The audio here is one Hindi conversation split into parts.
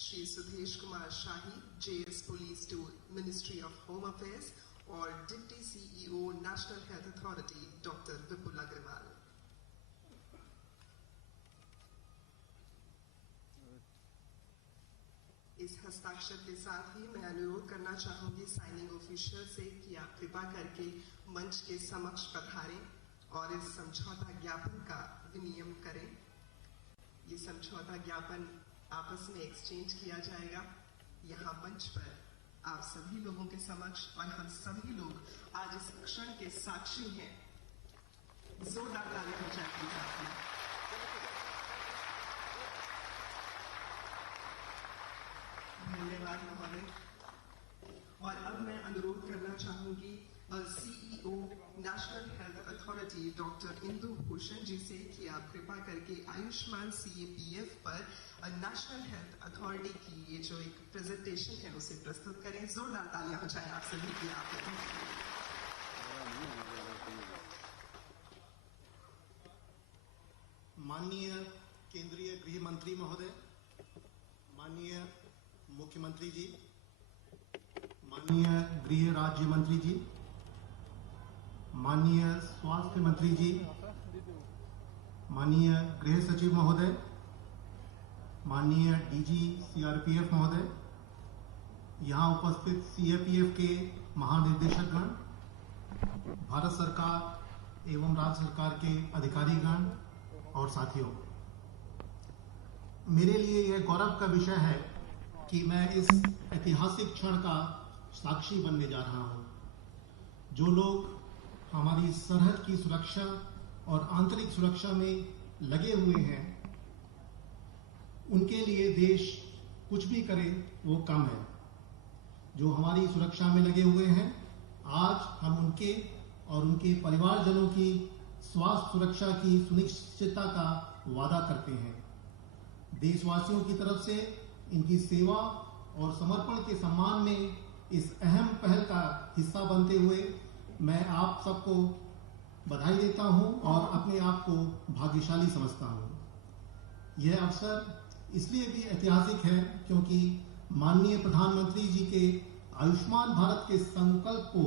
Shri Sudhesh Kumar Shahi, JS police to ministry of home affairs, और deputy CEO national health authority doctor Vipul Agrawal. इस हस्ताक्षर के साथ ही मैं अनुरोध करना चाहूंगी साइनिंग ऑफिशियल से कि आप कृपा करके मंच के समक्ष पधारें और इस समझौता ज्ञापन का विनिमय करें। ये समझौता ज्ञापन आपस में एक्सचेंज किया जाएगा यहाँ मंच पर आप सभी लोगों के समक्ष, और हम सभी लोग आज इस क्षण के साक्षी हैं। जोरदार ताली हो जाएगी। धन्यवाद महोदय। और अब मैं अनुरोध करना चाहूंगी CEO national health authority doctor Indu Bhushan ji से कि आप कृपा करके आयुष्मान CAPF पर नेशनल हेल्थ अथॉरिटी की ये जो एक प्रेजेंटेशन है उसे प्रस्तुत करें। जोरदार तालियां हो जाए आप सभी की। माननीय केंद्रीय गृह मंत्री महोदय, माननीय मुख्यमंत्री जी, माननीय गृह राज्य मंत्री जी, माननीय स्वास्थ्य मंत्री जी, माननीय गृह सचिव महोदय, माननीय DG CRPF महोदय, यहाँ उपस्थित CAPF के महानिदेशकगण, भारत सरकार एवं राज्य सरकार के अधिकारीगण और साथियों, मेरे लिए यह गौरव का विषय है कि मैं इस ऐतिहासिक क्षण का साक्षी बनने जा रहा हूं। जो लोग हमारी सरहद की सुरक्षा और आंतरिक सुरक्षा में लगे हुए हैं, उनके लिए देश कुछ भी करे वो कम है। जो हमारी सुरक्षा में लगे हुए हैं, आज हम उनके और उनके परिवारजनों की स्वास्थ्य सुरक्षा की सुनिश्चितता का वादा करते हैं। देशवासियों की तरफ से इनकी सेवा और समर्पण के सम्मान में इस अहम पहल का हिस्सा बनते हुए मैं आप सबको बधाई देता हूं और अपने आप को भाग्यशाली समझता हूं। यह अवसर इसलिए भी ऐतिहासिक है क्योंकि माननीय प्रधानमंत्री जी के आयुष्मान भारत के संकल्प को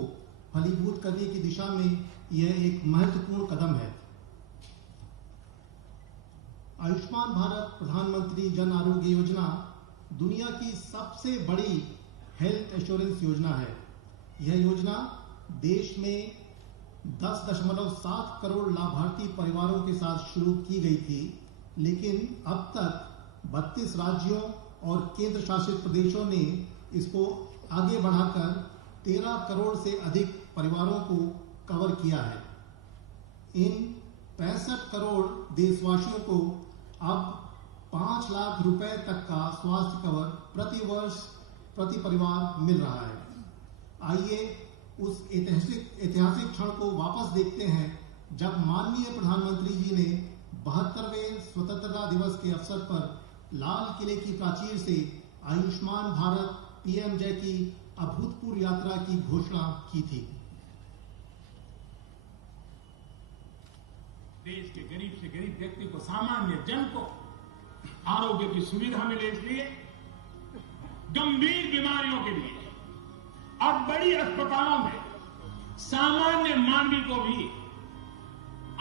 फलीभूत करने की दिशा में यह एक महत्वपूर्ण कदम है। आयुष्मान भारत प्रधानमंत्री जन आरोग्य योजना दुनिया की सबसे बड़ी हेल्थ एश्योरेंस योजना है। यह योजना देश में 10.7 करोड़ लाभार्थी परिवारों के साथ शुरू की गई थी, लेकिन अब तक 32 राज्यों और केंद्र शासित प्रदेशों ने इसको आगे बढ़ाकर 13 करोड़ से अधिक परिवारों को कवर किया है। इन 65 करोड़ देशवासियों को अब 5 लाख रुपए तक का स्वास्थ्य कवर प्रति वर्ष प्रति परिवार मिल रहा है। आइए उस ऐतिहासिक क्षण को वापस देखते हैं जब माननीय प्रधानमंत्री जी ने 72वें स्वतंत्रता दिवस के अवसर पर लाल किले की प्राचीर से आयुष्मान भारत PMJ की अभूतपूर्व यात्रा की घोषणा की थी। देश के गरीब से गरीब व्यक्ति को, सामान्य जन को आरोग्य की सुविधा मिले, इसलिए गंभीर बीमारियों के लिए और बड़ी अस्पतालों में सामान्य मानवी को भी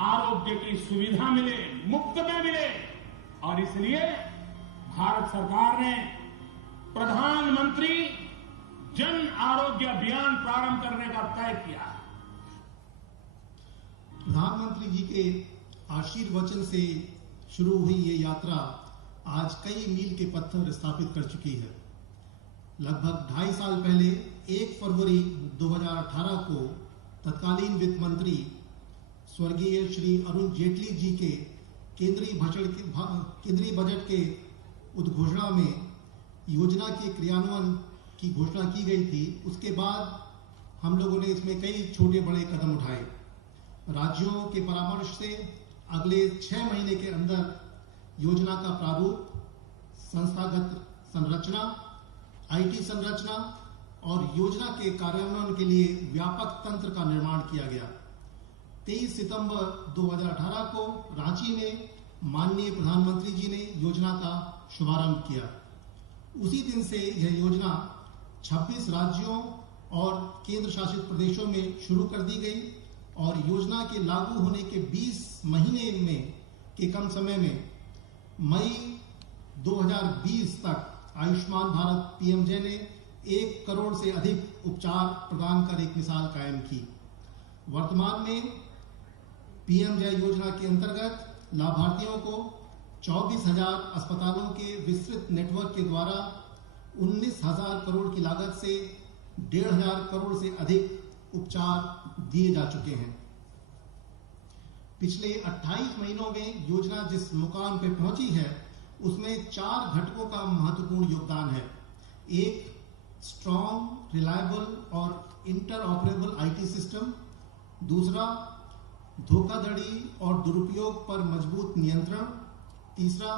आरोग्य की सुविधा मिले, मुफ्त में मिले, और इसलिए भारत सरकार ने प्रधानमंत्री जन आरोग्य अभियान प्रारंभ करने का तय किया। प्रधानमंत्री जी के आशीर्वचन से शुरू हुई ये यात्रा आज कई मील के पत्थर स्थापित कर चुकी है। लगभग 2.5 साल पहले 1 फरवरी 2018 को तत्कालीन वित्त मंत्री स्वर्गीय श्री अरुण जेटली जी के केंद्रीय बजट के उद्घोषणा में योजना के क्रियान्वयन की घोषणा की गई थी। उसके बाद हम लोगों ने इसमें कई छोटे बड़े कदम उठाए। राज्यों के परामर्श से अगले 6 महीने के अंदर योजना का प्रारूप, संस्थागत संरचना, IT संरचना और योजना के कार्यान्वयन के लिए व्यापक तंत्र का निर्माण किया गया। 23 सितंबर 2018 को रांची में माननीय प्रधानमंत्री जी ने योजना का शुभारंभ किया। उसी दिन से यह योजना 26 राज्यों और केंद्र शासित प्रदेशों में शुरू कर दी गई और योजना के लागू होने के 20 महीने में के कम समय में मई 2020 तक आयुष्मान भारत पीएमजे ने 1 करोड़ से अधिक उपचार प्रदान कर एक मिसाल कायम की। वर्तमान में पीएमजे योजना के अंतर्गत लाभार्थियों को 24,000 अस्पतालों के विस्तृत नेटवर्क के द्वारा 19,000 करोड़ की लागत से 1,500 करोड़ से अधिक उपचार दिए जा चुके हैं। पिछले 28 महीनों में योजना जिस मुकाम पे पहुंची है उसमें 4 घटकों का महत्वपूर्ण योगदान है। एक, स्ट्रॉन्ग, रिलायबल और इंटरऑपरेबल आईटी सिस्टम। दूसरा, धोखाधड़ी और दुरुपयोग पर मजबूत नियंत्रण। तीसरा,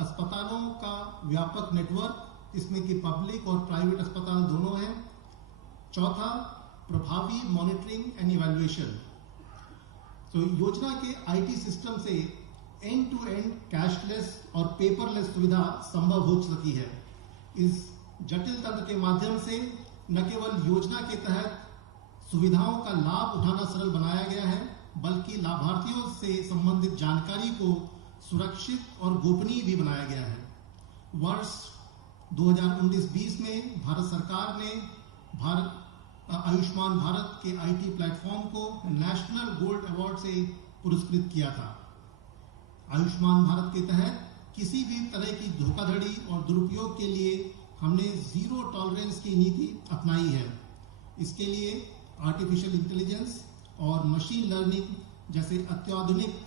अस्पतालों का व्यापक नेटवर्क जिसमें कि पब्लिक और प्राइवेट अस्पताल दोनों हैं। चौथा, प्रभावी मॉनिटरिंग एंड इवैल्यूएशन। तो योजना के आईटी सिस्टम से एंड टू एंड कैशलेस और पेपरलेस सुविधा संभव हो सकी है। इस जटिल तंत्र के माध्यम से न केवल योजना के तहत सुविधाओं का लाभ उठाना सरल बनाया गया है, बल्कि लाभार्थियों से संबंधित जानकारी को सुरक्षित और गोपनीय भी बनाया गया है। वर्ष 2019-20 में भारत सरकार ने आयुष्मान भारत के आईटी प्लेटफॉर्म को नेशनल गोल्ड अवार्ड से पुरस्कृत किया था। आयुष्मान भारत के तहत किसी भी तरह की धोखाधड़ी और दुरुपयोग के लिए हमने जीरो टॉलरेंस की नीति अपनाई है। इसके लिए आर्टिफिशियल इंटेलिजेंस और मशीन लर्निंग जैसे अत्याधुनिक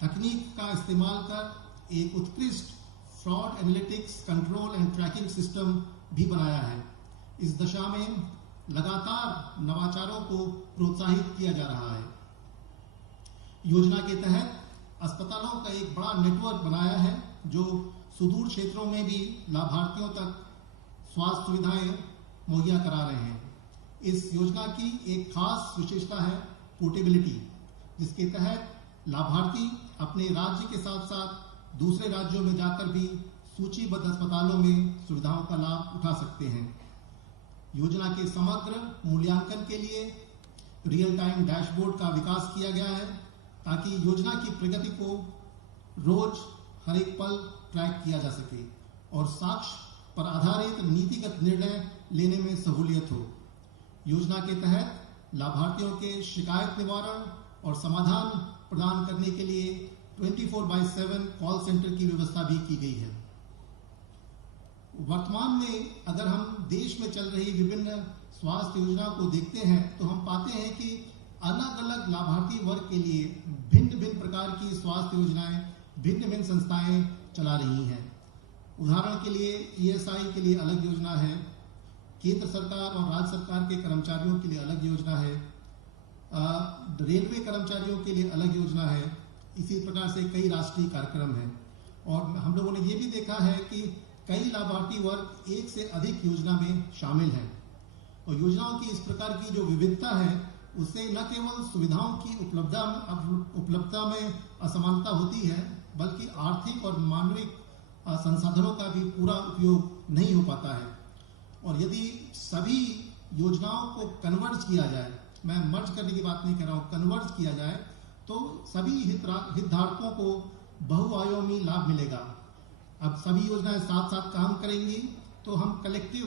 तकनीक का इस्तेमाल कर एक उत्कृष्ट fraud analytics, control and tracking system भी बनाया है। इस दशा में लगातार नवाचारों को प्रोत्साहित किया जा रहा है। योजना के तहत अस्पतालों का एक बड़ा नेटवर्क बनाया है जो सुदूर क्षेत्रों में भी लाभार्थियों तक स्वास्थ्य सुविधाएं मुहैया करा रहे हैं। इस योजना की एक खास विशेषता है पोर्टेबिलिटी, जिसके तहत लाभार्थी अपने राज्य के साथ साथ दूसरे राज्यों में जाकर भी सूचीबद्ध अस्पतालों में सुविधाओं का लाभ उठा सकते हैं। योजना के समग्र मूल्यांकन के लिए रियल टाइम डैशबोर्ड का विकास किया गया है ताकि योजना की प्रगति को रोज हर एक पल ट्रैक किया जा सके और साक्ष्य पर आधारित नीतिगत निर्णय लेने में सहूलियत हो। योजना के तहत लाभार्थियों के शिकायत निवारण और समाधान प्रदान करने के लिए 24/7 कॉल सेंटर की व्यवस्था भी की गई है। वर्तमान में अगर हम देश में चल रही विभिन्न स्वास्थ्य योजनाओं को देखते हैं तो हम पाते हैं कि अलग अलग लाभार्थी वर्ग के लिए भिन्न भिन्न प्रकार की स्वास्थ्य योजनाएं भिन्न भिन्न संस्थाएं चला रही हैं। उदाहरण के लिए ईएसआई के लिए अलग योजना है, केंद्र सरकार और राज्य सरकार के कर्मचारियों के लिए अलग योजना है, रेलवे कर्मचारियों के लिए अलग योजना है। इसी प्रकार से कई राष्ट्रीय कार्यक्रम हैं और हम लोगों ने ये भी देखा है कि कई लाभार्थी वर्ग एक से अधिक योजना में शामिल हैं। और योजनाओं की इस प्रकार की जो विविधता है उससे न केवल सुविधाओं की उपलब्धता में असमानता होती है, बल्कि आर्थिक और मानविक संसाधनों का भी पूरा उपयोग नहीं हो पाता है। और यदि सभी योजनाओं को कन्वर्ज किया जाए, मैं मर्ज करने की बात नहीं कर रहा हूँ, कन्वर्ज किया जाए तो सभी हितधारकों को बहुआयामी लाभ मिलेगा। अब सभी योजनाएं साथ साथ काम करेंगी तो हम कलेक्टिव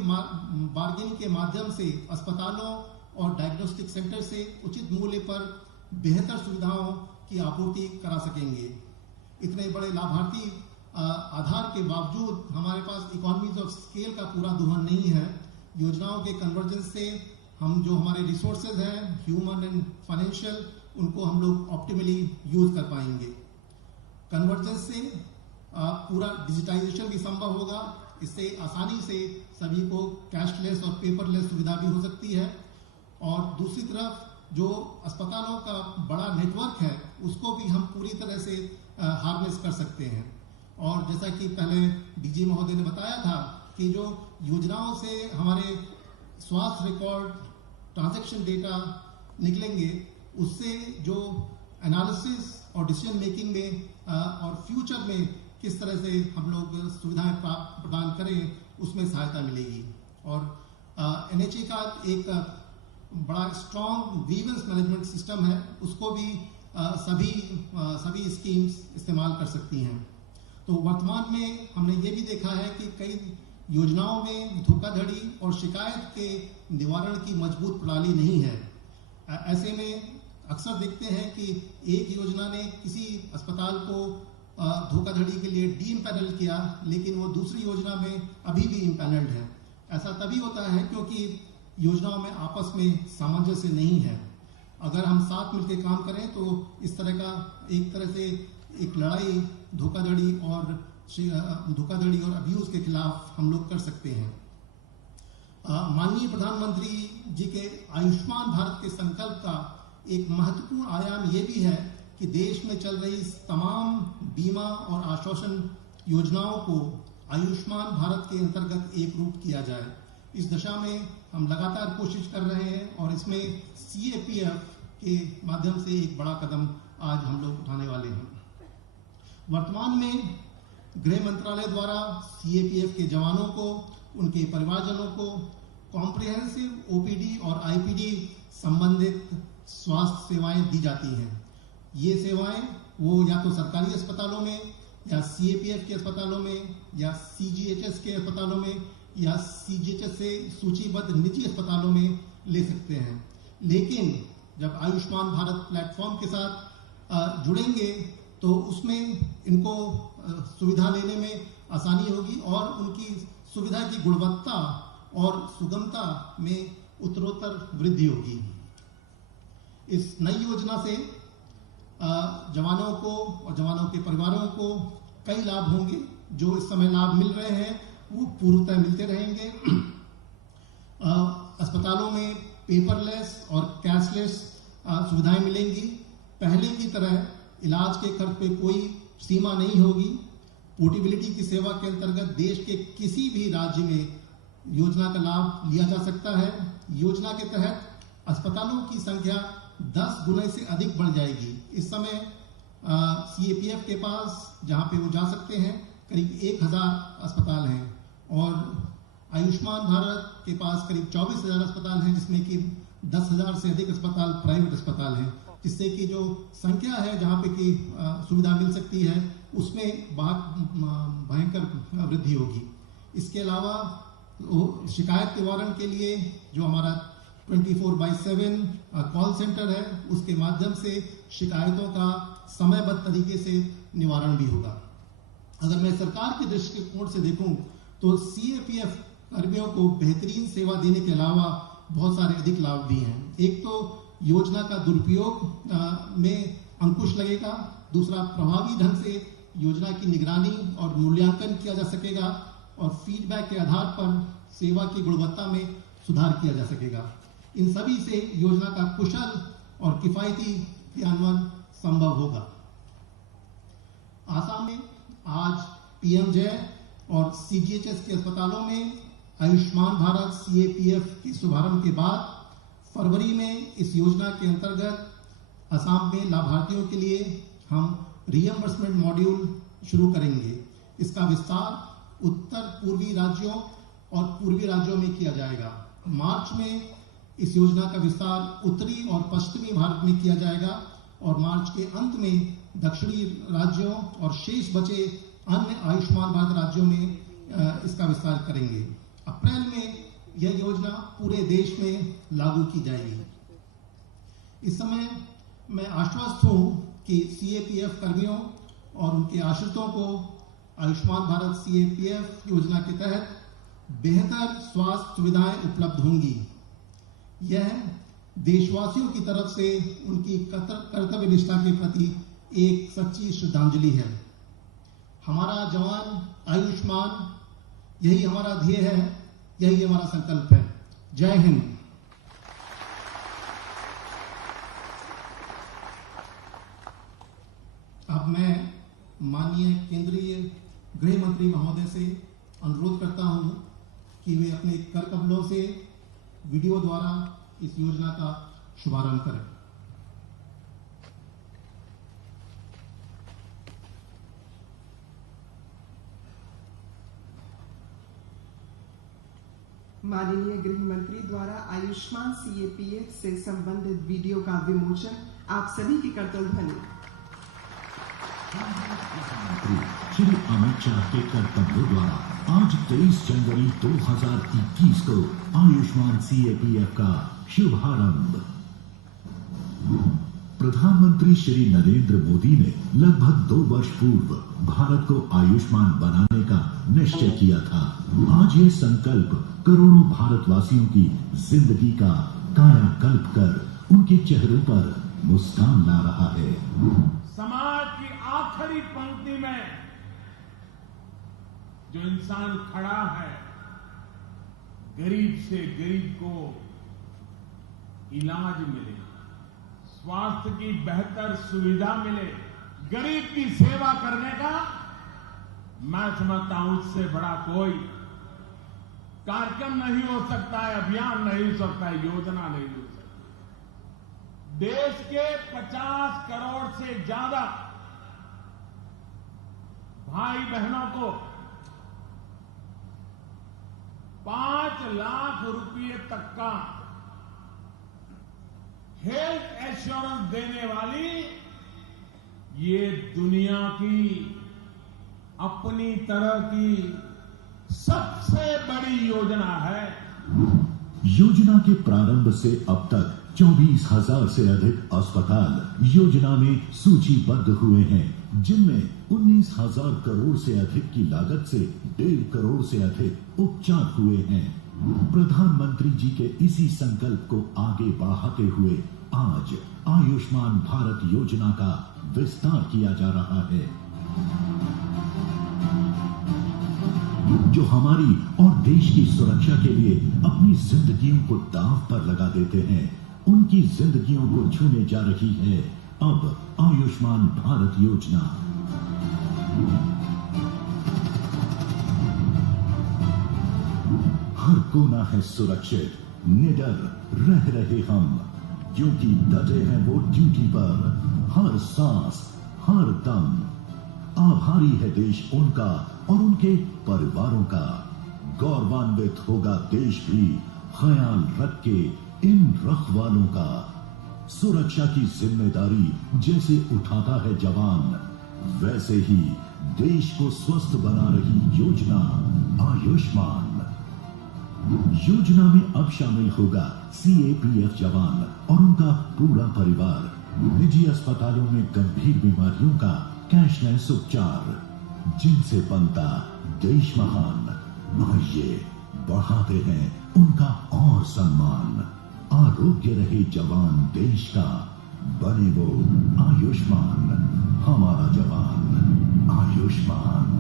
बार्गेनिंग के माध्यम से अस्पतालों और डायग्नोस्टिक सेंटर से उचित मूल्य पर बेहतर सुविधाओं की आपूर्ति करा सकेंगे। इतने बड़े लाभार्थी आधार के बावजूद हमारे पास इकोनॉमीज ऑफ स्केल का पूरा दोहन नहीं है। योजनाओं के कन्वर्जेंस से हम जो हमारे रिसोर्सेज हैं ह्यूमन एंड फाइनेंशियल, उनको हम लोग ऑप्टिमली यूज कर पाएंगे। कन्वर्जेंस से पूरा डिजिटाइजेशन भी संभव होगा। इससे आसानी से सभी को कैशलेस और पेपरलेस सुविधा भी हो सकती है। और दूसरी तरफ जो अस्पतालों का बड़ा नेटवर्क है उसको भी हम पूरी तरह से हार्नेस कर सकते हैं। और जैसा कि पहले डीजी महोदय ने बताया था कि जो योजनाओं से हमारे स्वास्थ्य रिकॉर्ड, ट्रांजैक्शन डेटा निकलेंगे, उससे जो एनालिसिस और डिसीजन मेकिंग में और फ्यूचर में किस तरह से हम लोग सुविधाएं प्रदान करें, उसमें सहायता मिलेगी। और NHA का एक बड़ा स्ट्रॉन्ग ग्रीवेंस मैनेजमेंट सिस्टम है, उसको भी सभी स्कीम्स इस्तेमाल कर सकती हैं। तो वर्तमान में हमने ये भी देखा है कि कई योजनाओं में धोखाधड़ी और शिकायत के निवारण की मजबूत प्रणाली नहीं है। ऐसे में अक्सर देखते हैं कि एक योजना ने किसी अस्पताल को धोखाधड़ी के लिए डी-इम्पैनल किया, लेकिन वो दूसरी योजना में अभी भी इम्पैनल्ड है। ऐसा तभी होता है क्योंकि योजनाओं में आपस में सामंजस्य नहीं है। अगर हम साथ मिलकर काम करें तो इस तरह का एक तरह से एक लड़ाई धोखाधड़ी और अब्यूज के खिलाफ हम लोग कर सकते हैं। माननीय प्रधानमंत्री जी के आयुष्मान भारत के संकल्प का एक महत्वपूर्ण आयाम ये भी है कि देश में चल रही तमाम बीमा और आश्वासन योजनाओं को आयुष्मान भारत के अंतर्गत एक रूप किया जाए। इस दिशा में हम लगातार कोशिश कर रहे हैं और इसमें CAPF के माध्यम से एक बड़ा कदम आज हम लोग उठाने वाले हैं। वर्तमान में गृह मंत्रालय द्वारा CAPF के जवानों को, उनके परिवारजनों को कॉम्प्रिहेंसिव OPD और IPD संबंधित स्वास्थ्य सेवाएं दी जाती हैं। ये सेवाएं वो या तो सरकारी अस्पतालों में या CAPF के अस्पतालों में या CGHS के अस्पतालों में या CGHS से सूचीबद्ध निजी अस्पतालों में ले सकते हैं। लेकिन जब आयुष्मान भारत प्लेटफॉर्म के साथ जुड़ेंगे तो उसमें इनको सुविधा लेने में आसानी होगी और उनकी सुविधा की गुणवत्ता और सुगमता में उत्तरोत्तर वृद्धि होगी। इस नई योजना से जवानों को और जवानों के परिवारों को कई लाभ होंगे। जो इस समय लाभ मिल रहे हैं वो पूर्णतः मिलते रहेंगे। अस्पतालों में पेपरलेस और कैशलेस सुविधाएं मिलेंगी। पहले की तरह इलाज के खर्च पे कोई सीमा नहीं होगी। पोर्टेबिलिटी की सेवा के अंतर्गत देश के किसी भी राज्य में योजना का लाभ लिया जा सकता है। योजना के तहत अस्पतालों की संख्या 10 गुने से अधिक बढ़ जाएगी। इस समय CAPF के पास जहां पे वो जा सकते हैं करीब 1000 अस्पताल हैं और आयुष्मान भारत के पास करीब 24,000 अस्पताल हैं, जिसमें कि 10,000 से अधिक अस्पताल प्राइवेट अस्पताल हैं, जिससे कि जो संख्या है जहाँ पे की सुविधा मिल सकती है उसमें भयंकर वृद्धि होगी। इसके अलावा शिकायत निवारण के लिए जो हमारा 24/7 कॉल सेंटर है उसके माध्यम से शिकायतों का समयबद्ध तरीके से निवारण भी होगा। अगर मैं सरकार के दृष्टिकोण से देखूं तो CAPF कर्मियों को बेहतरीन सेवा देने के अलावा बहुत सारे अधिक लाभ भी हैं। एक तो योजना का दुरुपयोग में अंकुश लगेगा, दूसरा प्रभावी ढंग से योजना की निगरानी और मूल्यांकन किया जा सकेगा और फीडबैक के आधार पर सेवा की गुणवत्ता में सुधार किया जा सकेगा। इन सभी से योजना का कुशल और किफायती क्रियान्वयन संभव होगा। आसाम में आज PMJ और CGHS के अस्पतालों में आयुष्मान भारत CAPF के शुभारंभ के बाद फरवरी में इस योजना के अंतर्गत असम में लाभार्थियों के लिए हम रियम्बर्समेंट मॉड्यूल शुरू करेंगे। इसका विस्तार उत्तर पूर्वी राज्यों और पूर्वी राज्यों में किया जाएगा। मार्च में इस योजना का विस्तार उत्तरी और पश्चिमी भारत में किया जाएगा और मार्च के अंत में दक्षिणी राज्यों और शेष बचे अन्य आयुष्मान भारत राज्यों में इसका विस्तार करेंगे। अप्रैल में यह योजना पूरे देश में लागू की जाएगी। इस समय मैं आश्वस्त हूं कि CAPF कर्मियों और उनके आश्रितों को आयुष्मान भारत CAPF योजना के तहत बेहतर स्वास्थ्य सुविधाएं उपलब्ध होंगी। यह देशवासियों की तरफ से उनकी कर्तव्य निष्ठा के प्रति एक सच्ची श्रद्धांजलि है। हमारा जवान आयुष्मान, यही हमारा ध्येय है, यही हमारा संकल्प है। जय हिंद। अब मैं माननीय केंद्रीय गृह मंत्री महोदय से अनुरोध करता हूं कि वे अपने कर कमलों से वीडियो द्वारा इस योजना का शुभारंभ करें। माननीय गृह मंत्री द्वारा आयुष्मान CAPF से संबंधित वीडियो का विमोचन। आप सभी की करतल ध्वनि। श्री अमित शाह के कर्तव्यों द्वारा आज 23 जनवरी 2021 को आयुष्मान CAPF का शुभारंभ। प्रधानमंत्री श्री नरेंद्र मोदी ने लगभग 2 वर्ष पूर्व भारत को आयुष्मान बनाने का निश्चय किया था। आज ये संकल्प करोड़ों भारतवासियों की जिंदगी का कायाकल्प कर उनके चेहरों पर मुस्कान ला रहा है। समाज की आखिरी पंक्ति में जो इंसान खड़ा है, गरीब से गरीब को इलाज मिले, स्वास्थ्य की बेहतर सुविधा मिले, गरीब की सेवा करने का मैं समझता हूं इससे बड़ा कोई कार्यक्रम नहीं हो सकता है, अभियान नहीं हो सकता है, योजना नहीं हो सकती। देश के 50 करोड़ से ज्यादा भाई बहनों को 5 लाख रुपए तक का हेल्थ एश्योरेंस देने वाली ये दुनिया की अपनी तरह की सबसे बड़ी योजना है। योजना के प्रारंभ से अब तक 24,000 से अधिक अस्पताल योजना में सूचीबद्ध हुए हैं, जिनमें 19,000 करोड़ से अधिक की लागत से 1.5 करोड़ से अधिक उपचार हुए हैं। प्रधानमंत्री जी के इसी संकल्प को आगे बढ़ाते हुए आज आयुष्मान भारत योजना का विस्तार किया जा रहा है, जो हमारी और देश की सुरक्षा के लिए अपनी जिंदगियों को दांव पर लगा देते हैं। उनकी जिंदगियों को छूने जा रही है अब आयुष्मान भारत योजना। हर कोना है सुरक्षित, निडर रह रहे हम, क्योंकि डटे हैं वो ड्यूटी पर, हर सांस हर दम। आभारी है देश उनका और उनके परिवारों का। गौरवान्वित होगा देश भी ख्याल रख के इन रखवालों का। सुरक्षा की जिम्मेदारी जैसे उठाता है जवान, वैसे ही देश को स्वस्थ बना रही योजना आयुष्मान। योजना में अब शामिल होगा CAPF जवान और उनका पूरा परिवार। निजी अस्पतालों में गंभीर बीमारियों का कैशलेस उपचार, जिनसे बनता देश महान। आइए बढ़ाते हैं उनका और सम्मान। आरोग्य रहे जवान देश का, बने वो आयुष्मान। हमारा जवान आयुष्मान।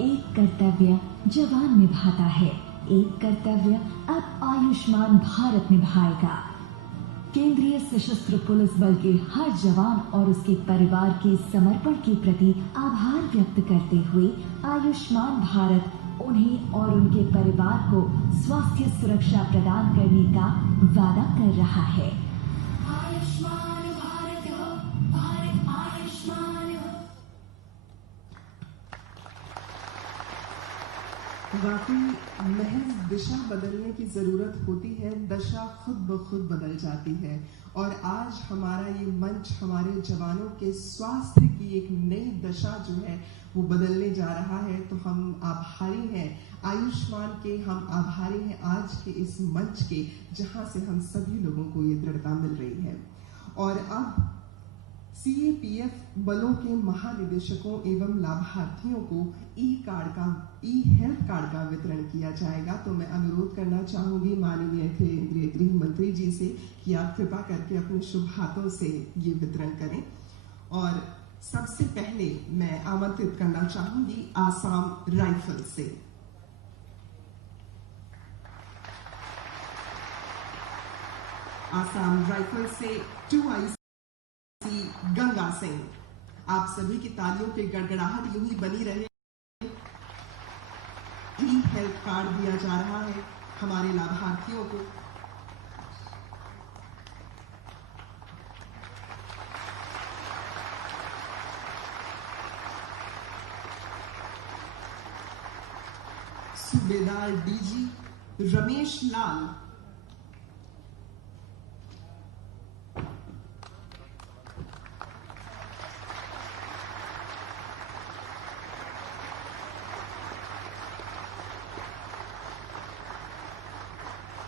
एक कर्तव्य जवान निभाता है, एक कर्तव्य अब आयुष्मान भारत निभाएगा। केंद्रीय सशस्त्र पुलिस बल के हर जवान और उसके परिवार के समर्पण के प्रति आभार व्यक्त करते हुए आयुष्मान भारत उन्हें और उनके परिवार को स्वास्थ्य सुरक्षा प्रदान करने का वादा कर रहा है। आयुष्मान भारत हो, भारत आयुष्मान हो। वाकई महज दिशा बदलने की जरूरत होती है, दशा खुद ब खुद बदल जाती है। और आज हमारा ये मंच हमारे जवानों के स्वास्थ्य की एक नई दशा जो है वो बदलने जा रहा है। तो हम आभारी हैं आयुष्मान के, हम आभारी हैं आज के इस मंच के, जहां से हम सभी लोगों को ये दृढ़ता मिल रही है। और अब CAPF बलों के महानिदेशकों एवं लाभार्थियों को ई हेल्थ कार्ड का वितरण किया जाएगा। तो मैं अनुरोध करना चाहूंगी माननीय केंद्रीय गृह मंत्री जी से कि आप कृपा करके अपने शुभ हाथों से ये वितरण करें। और सबसे पहले मैं आमंत्रित करना चाहूंगी आसाम राइफल से। आसाम राइफल से 2IC गंगा सिंह। आप सभी की तालियों की गड़गड़ाहट यूं ही बनी रहे। ई हेल्थ कार्ड दिया जा रहा है हमारे लाभार्थियों को। सूबेदार डीजी रमेश लाल,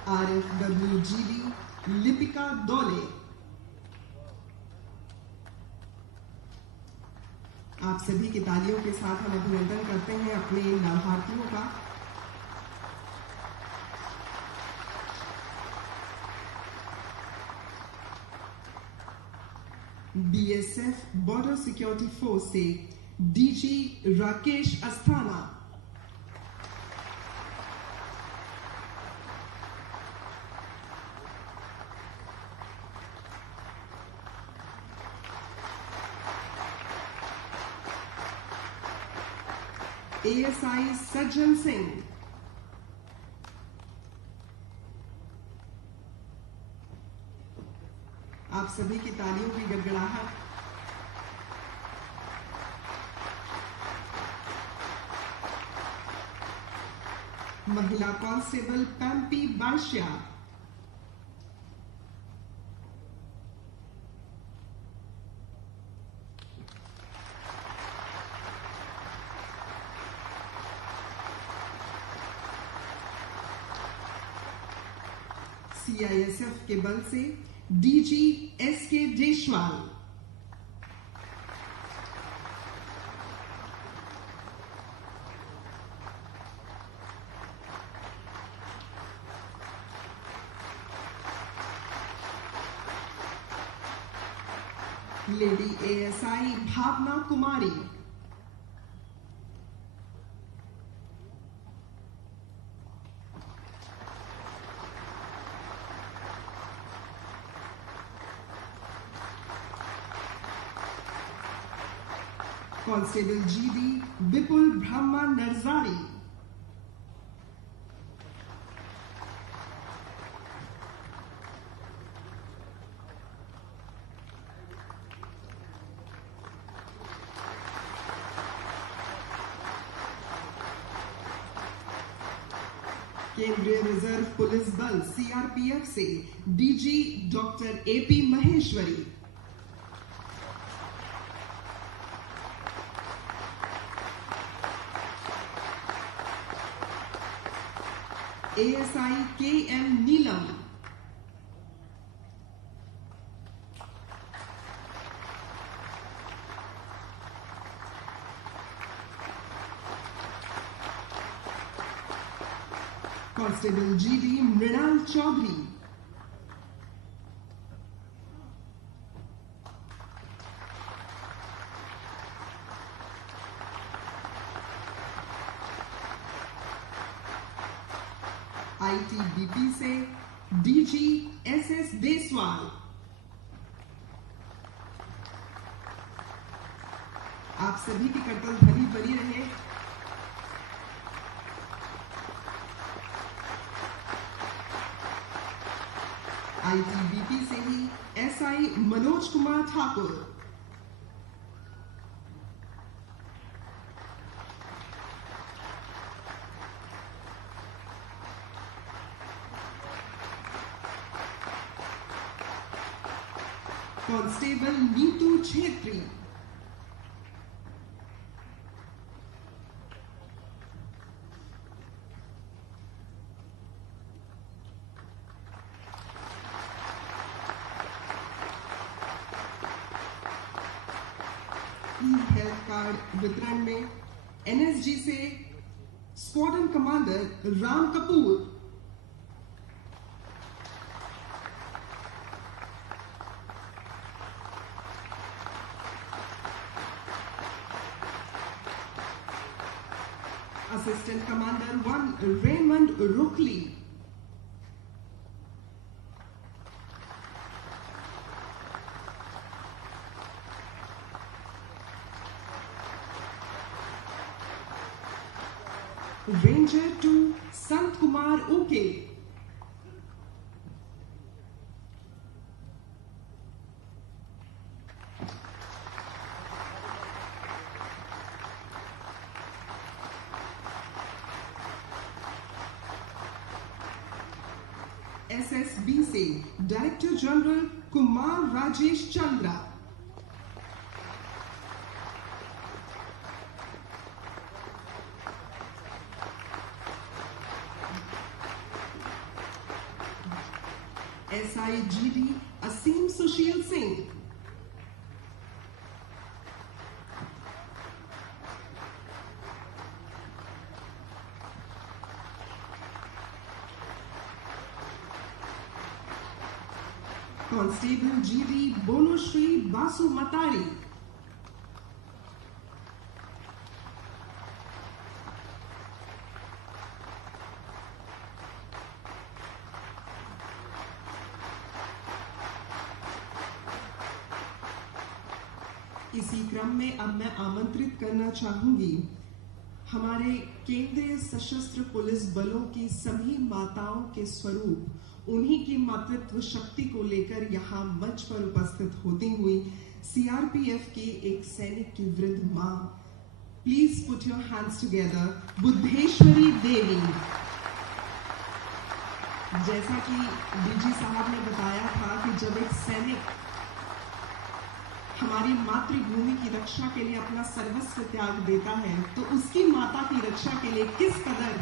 RFWGD लिपिका दौले। आप सभी की तालियों के साथ हम अभिनंदन करते हैं अपने लाभार्थियों का। BSF बॉर्डर सिक्योरिटी फोर्स से डीजी राकेश अस्थाना, ASI सज्जन सिंह, आप सभी की तालियों की गड़गड़ाहट। महिला कांस्टेबल पैम्पी बाशिया, CISF के बल से DG SK Deshwal, lady ASI Bhawna Kumari, constable GD Vipul Brahma Narzary, केंद्रीय रिजर्व पुलिस बल CRPF से DG doctor AP Maheshwari, ASI KM Neelam, constable GD Mrinal Chaudhary, ITBP से डीजी SS देसवाल, आप सभी की करतल ध्वनि बनी रहे। ITBP से ही SI Manoj Kumar Thakur, constable Neetu Chhetri, health card वितरण में NSG से squadron commander Ram Kapoor, assistant commander 1 Raymond रुकली, ranger 2 Sant Kumar okay, SSB से director general Kumar Rajesh Chandra, SIGD असीम सुशील सिंह, कांस्टेबल GD बोनुश्री बासु मतारी, इसी क्रम में अब मैं आमंत्रित करना चाहूंगी हमारे केंद्रीय सशस्त्र पुलिस बलों की सभी माताओं के स्वरूप, उन्हीं की मातृत्व शक्ति को लेकर यहाँ मंच पर उपस्थित होती हुई CRPF की एक सैनिक की वृद्ध मां। Please put your hands together, Buddheshwari Devi. जैसा कि DG साहब ने बताया था कि जब एक सैनिक हमारी मातृभूमि की रक्षा के लिए अपना सर्वस्व त्याग देता है, तो उसकी माता की रक्षा के लिए किस कदर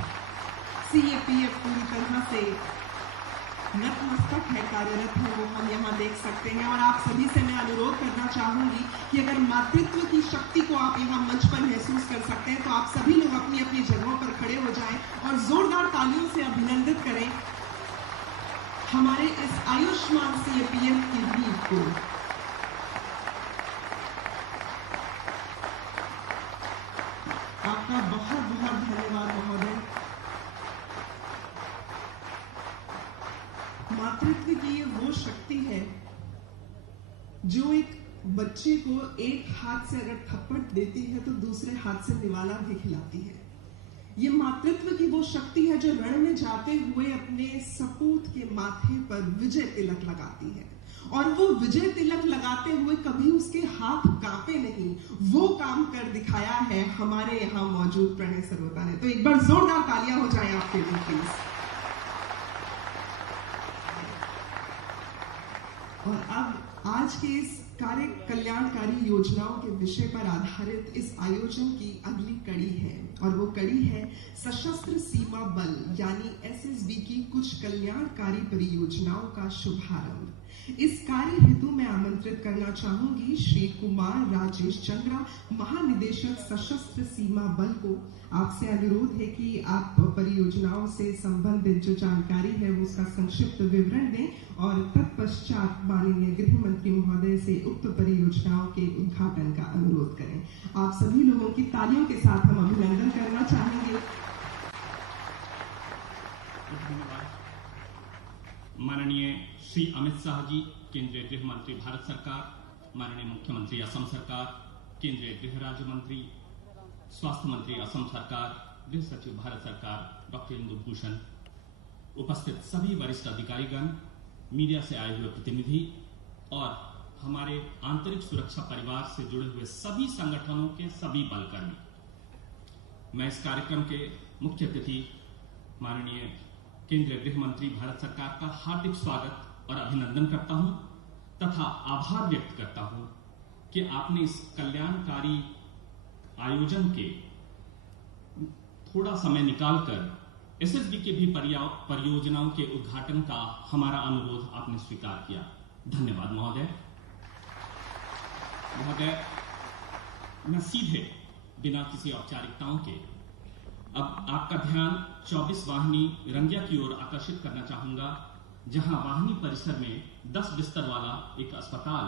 CAPF पूरी तरह से नतमस्तक है, कार्यरत है, वो हम यहाँ देख सकते हैं। और आप सभी से मैं अनुरोध करना चाहूंगी कि अगर मातृत्व की शक्ति को आप यहाँ मंच पर महसूस कर सकते हैं, तो आप सभी लोग अपनी अपनी जगहों पर खड़े हो जाएं और जोरदार तालियों से अभिनंदित करें हमारे इस आयुष्मान CAPF की वीर को। आपका बहुत बहुत धन्यवाद महोदय। मातृत्व की ये वो शक्ति है जो एक बच्चे को एक हाथ से अगर थप्पड़ देती है तो दूसरे हाथ से निवाला भी खिलाती है। ये मातृत्व की वो शक्ति है जो रण में जाते हुए अपने सपूत के माथे पर विजय तिलक लगाती है, और वो विजय तिलक लगाते हुए कभी उसके हाथ कांपे नहीं। वो काम कर दिखाया है हमारे यहाँ मौजूद प्रणय सरोता ने। तो एक बार जोरदार तालियां हो जाए आपके लिए प्लीज। और अब आज के इस कार्य कल्याणकारी योजनाओं के विषय पर आधारित इस आयोजन की अगली कड़ी है, और वो कड़ी है सशस्त्र सीमा बल यानी SSB की कुछ कल्याणकारी परियोजनाओं का शुभारंभ। इस कार्य हेतु मैं आमंत्रित करना चाहूंगी श्री कुमार राजेश चंद्रा, महानिदेशक सशस्त्र सीमा बल को। आपसे अनुरोध है कि आप परियोजनाओं से संबंधित जो जानकारी है वो उसका संक्षिप्त विवरण दें और तत्पश्चात माननीय गृह मंत्री महोदय से उक्त परियोजनाओं के उद्घाटन का अनुरोध करें। आप सभी लोगों की तालियों के साथ हम अभिनंदन करना चाहेंगे। माननीय श्री अमित शाह जी, केंद्रीय गृह मंत्री भारत सरकार, माननीय मुख्यमंत्री असम सरकार, केंद्रीय गृह राज्य मंत्री, स्वास्थ्य मंत्री असम सरकार, गृह सचिव भारत सरकार डॉक्टर इंदु भूषण, उपस्थित सभी वरिष्ठ अधिकारीगण, मीडिया से आए हुए प्रतिनिधि और हमारे आंतरिक सुरक्षा परिवार से जुड़े हुए सभी संगठनों के सभी बलकर्मी। मैं इस कार्यक्रम के मुख्य अतिथि माननीय केंद्रीय गृह मंत्री भारत सरकार का हार्दिक स्वागत और अभिनंदन करता हूं तथा आभार व्यक्त करता हूं कि आपने इस कल्याणकारी आयोजन के थोड़ा समय निकालकर SSB के भी परियोजनाओं के उद्घाटन का हमारा अनुरोध आपने स्वीकार किया। धन्यवाद महोदय। मैं सीधे बिना किसी औपचारिकताओं के अब आपका ध्यान 24 वाहिनी रंगिया की ओर आकर्षित करना चाहूंगा, जहां वाहिनी परिसर में 10 बिस्तर वाला एक अस्पताल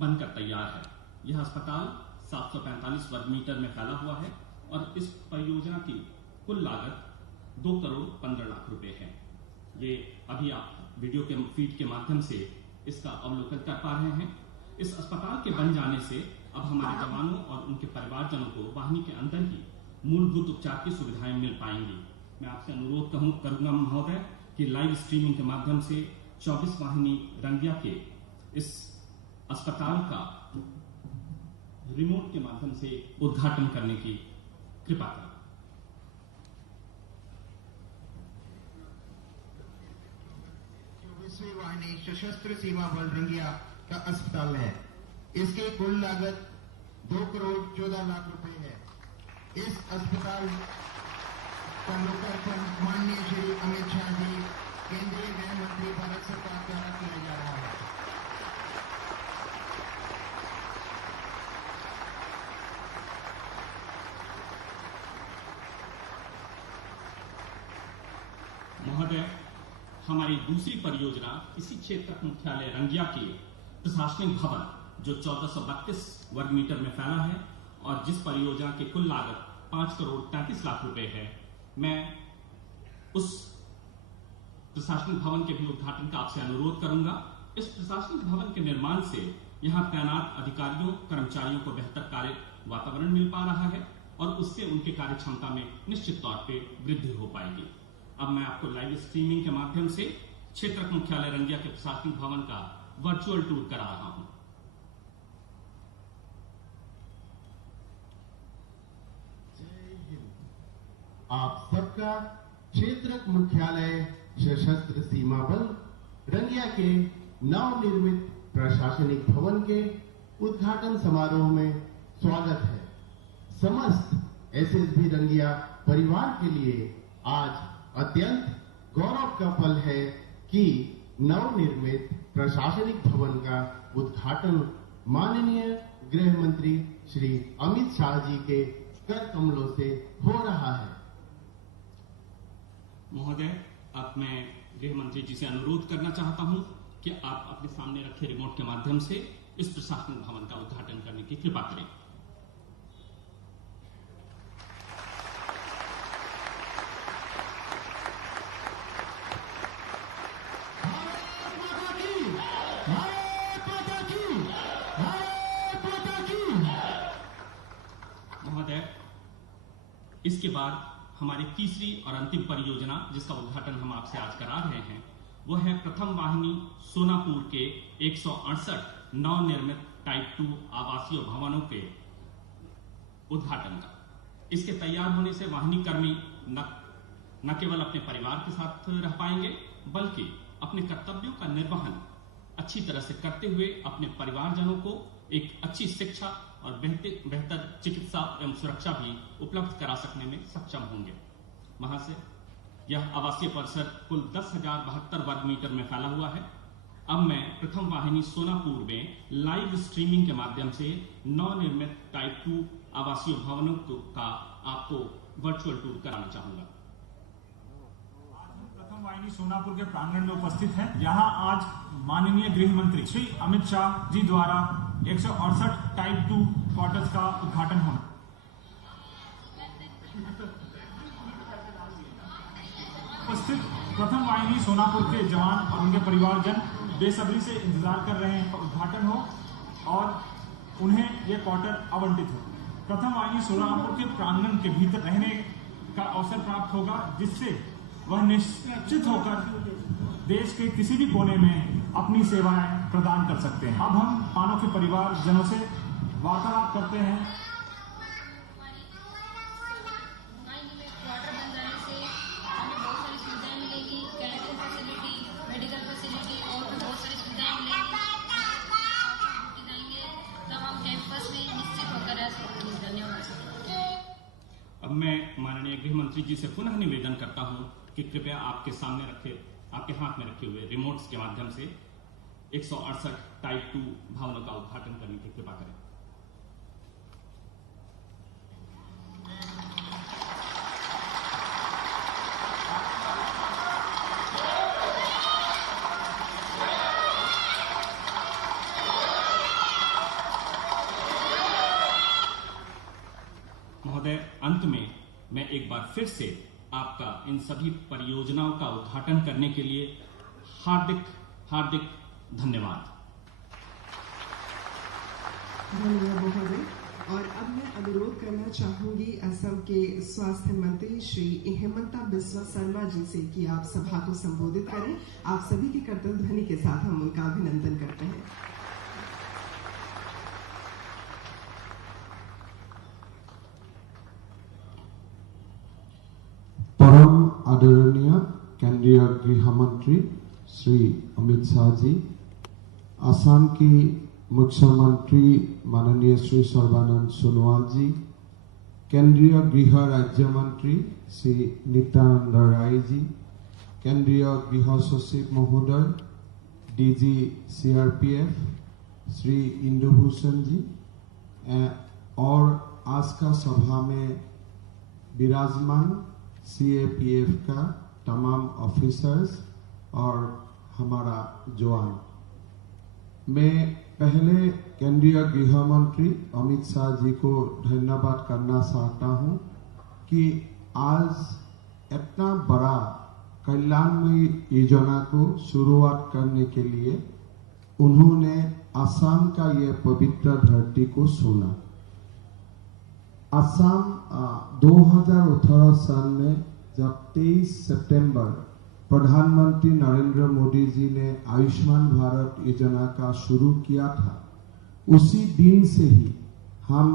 बनकर तैयार है। यह अस्पताल 745 वर्ग मीटर में फैला हुआ है और इस परियोजना की कुल लागत 2 करोड़ 15 लाख रुपए है। ये अभी आप वीडियो के फीड के माध्यम से इसका अवलोकन कर पा रहे हैं। इस अस्पताल के बन जाने से अब हमारे जवानों और उनके परिवारजनों को वाहिनी के अंदर ही मूलभूत उपचार की सुविधाएं मिल पाएंगी। मैं आपसे अनुरोध करूंगा महोदय कि लाइव स्ट्रीमिंग के माध्यम से 24 वाहिनी रंगिया के इस अस्पताल का रिमोट के माध्यम से उद्घाटन करने की कृपा करें। 22वीं वाहिनी सशस्त्र सीमा बल रंगिया का अस्पताल है। इसकी कुल लागत 2 करोड़ 14 लाख रुपए है। इस अस्पताल का लोकार्पण माननीय श्री अमित शाह जी, केंद्रीय गृह मंत्री भारत सरकार द्वारा किया जा रहा है। महोदय, हमारी दूसरी परियोजना इसी क्षेत्र मुख्यालय रंगिया के प्रशासनिक भवन जो 1432 वर्ग मीटर में फैला है और जिस परियोजना की कुल लागत 5 करोड़ 33 लाख रुपए है, मैं उस प्रशासनिक भवन के भी उद्घाटन का आपसे अनुरोध करूंगा। इस प्रशासनिक भवन के निर्माण से यहां तैनात अधिकारियों कर्मचारियों को बेहतर कार्य वातावरण मिल पा रहा है और उससे उनके कार्य क्षमता में निश्चित तौर पे वृद्धि हो पाएगी। अब मैं आपको लाइव स्ट्रीमिंग के माध्यम से क्षेत्र मुख्यालय रंगिया के प्रशासनिक भवन का वर्चुअल टूर करा रहा हूं। आप सबका क्षेत्र मुख्यालय सशस्त्र सीमा बल रंगिया के नवनिर्मित प्रशासनिक भवन के उद्घाटन समारोह में स्वागत है। समस्त एसएसबी रंगिया परिवार के लिए आज अत्यंत गौरव का पल है कि नवनिर्मित प्रशासनिक भवन का उद्घाटन माननीय गृह मंत्री श्री अमित शाह जी के कर कमलों से हो रहा है। महोदय, अब मैं गृह मंत्री जी से अनुरोध करना चाहता हूं कि आप अपने सामने रखे रिमोट के माध्यम से इस प्रशासनिक भवन का उद्घाटन करने की कृपा करें। महोदय, इसके बाद हमारी तीसरी और अंतिम परियोजना जिसका उद्घाटन हम आपसे आज करा रहे हैं वो है प्रथम वाहिनी सोनापुर के 168 नवनिर्मित टाइप 2 आवासीय भवनों के उद्घाटन का। इसके तैयार होने से वाहिनी कर्मी न केवल अपने परिवार के साथ रह पाएंगे बल्कि अपने कर्तव्यों का निर्वहन अच्छी तरह से करते हुए अपने परिवारजनों को एक अच्छी शिक्षा और बेहतर चिकित्सा एवं सुरक्षा भी उपलब्ध करा सकने में सक्षम होंगे। वहां से यह आवासीय परिसर कुल 10,072 वर्ग मीटर में फैला हुआ है। अब मैं प्रथम वाहिनी सोनापुर में लाइव स्ट्रीमिंग के माध्यम से नवनिर्मित टाइप 2 आवासीय भवनों का आपको वर्चुअल टूर कराना चाहूंगा। प्रथम वाहिनी सोनापुर के प्रांगण में उपस्थित है। यहाँ आज माननीय गृह मंत्री श्री अमित शाह जी द्वारा 168 टाइप 2 क्वार्टर्स का उद्घाटन होना। उपस्थित प्रथम वाहिनी सोनापुर के जवान और उनके परिवारजन बेसब्री से इंतजार कर रहे हैं उद्घाटन हो और उन्हें ये क्वार्टर आवंटित हो। प्रथम वाहिनी सोनापुर के प्रांगण के भीतर रहने का अवसर प्राप्त होगा जिससे वह निश्चित होकर देश के किसी भी कोने में अपनी सेवाएं प्रदान कर सकते हैं। अब हम मानव के परिवारजनों से वार्तालाप करते हैं। अब मैं माननीय गृह मंत्री जी से पुनः निवेदन करता हूं कि कृपया आपके हाथ में रखे हुए रिमोट्स के माध्यम से 168 टाइप 2 भवनों का उद्घाटन करने की कृपा करें। महोदय, अंत में मैं एक बार फिर से आपका इन सभी परियोजनाओं का उद्घाटन करने के लिए हार्दिक धन्यवाद। धन्यवाद महोदय। और अब मैं अनुरोध करना चाहूंगी असम के स्वास्थ्य मंत्री श्री हेमंता बिस्वा शर्मा जी से कि आप सभा को संबोधित करें। आप सभी के करतल ध्वनि के साथ हम उनका अभिनंदन करते हैं। परम आदरणीय केंद्रीय गृह मंत्री श्री अमित शाह जी, असम के मुख्यमंत्री माननीय श्री सर्बानंद सोनोवाल जी, केंद्रीय गृह राज्य मंत्री श्री नित्यानंद राय जी, केंद्रीय गृह सचिव महोदय डीजी सीआरपीएफ श्री इंदुभूषण जी, और आज का सभा में विराजमान सीएपीएफ का तमाम ऑफिसर्स और हमारा जवान। मैं पहले केंद्रीय गृह मंत्री अमित शाह जी को धन्यवाद करना चाहता हूं कि आज इतना बड़ा कल्याणमयी योजना को शुरुआत करने के लिए उन्होंने असम का ये पवित्र धरती को चुना। असम 2018 साल में जब 23 सितंबर प्रधानमंत्री नरेंद्र मोदी जी ने आयुष्मान भारत योजना का शुरू किया था, उसी दिन से ही हम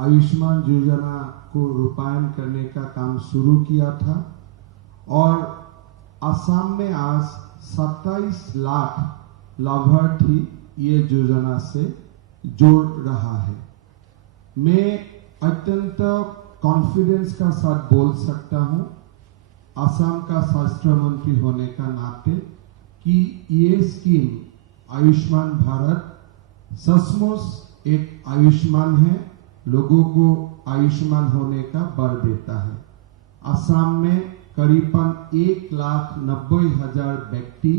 आयुष्मान योजना को रूपायन करने का काम शुरू किया था और असम में आज 27 लाख लाभार्थी ये योजना से जोड़ रहा है। मैं अत्यंत कॉन्फिडेंस का साथ बोल सकता हूं असम का स्वास्थ्य मंत्री होने का नाते कि ये स्कीम आयुष्मान भारत सचमुच एक आयुष्मान है, लोगों को आयुष्मान होने का बल देता है। असम में करीबन 1,90,000 व्यक्ति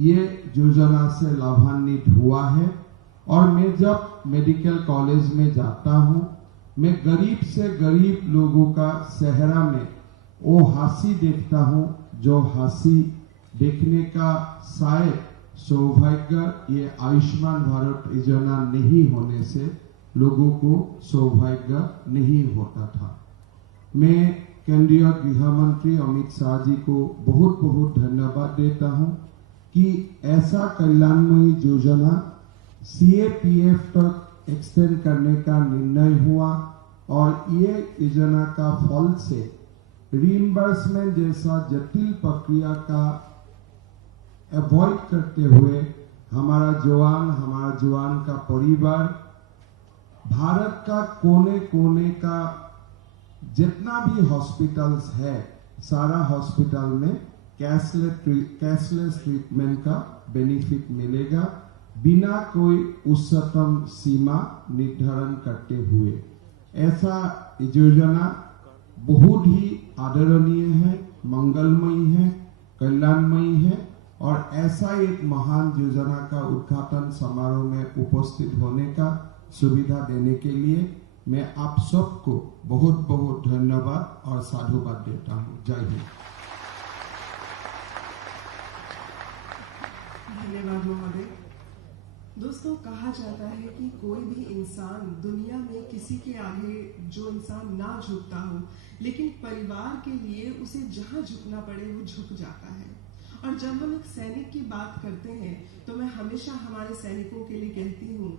ये योजना से लाभान्वित हुआ है और मैं जब मेडिकल कॉलेज में जाता हूं, मैं गरीब से गरीब लोगों का चेहरा में वो हंसी देखता हूं जो हंसी देखने का शायद सौभाग्य ये आयुष्मान भारत योजना नहीं होने से लोगों को सौभाग्य नहीं होता था। मैं केंद्रीय गृह मंत्री अमित शाह जी को बहुत बहुत धन्यवाद देता हूं कि ऐसा कल्याणमयी योजना सीएपीएफ तक एक्सटेंड करने का निर्णय हुआ और ये योजना का फल से रिइंबर्समेंट जैसा जटिल प्रक्रिया का अवॉइड करते हुए हमारा जवान का परिवार भारत का कोने कोने का जितना भी हॉस्पिटल्स है सारा हॉस्पिटल में कैशलेस ट्रीटमेंट का बेनिफिट मिलेगा बिना कोई उच्चतम सीमा निर्धारण करते हुए। ऐसा योजना बहुत ही आदरणीय है, मंगलमयी है, कल्याणमयी है और ऐसा एक महान योजना का उद्घाटन समारोह में उपस्थित होने का सुविधा देने के लिए मैं आप सबको बहुत बहुत धन्यवाद और साधुवाद देता हूँ। जय हिंद। धन्यवाद महोदय। दोस्तों, कहा जाता है कि कोई भी इंसान दुनिया में किसी के आगे जो इंसान ना झुकता हो, लेकिन परिवार के लिए उसे जहां झुकना पड़े वो झुक जाता है। और जब हम एक सैनिक की बात करते हैं तो मैं हमेशा हमारे सैनिकों के लिए कहती हूँ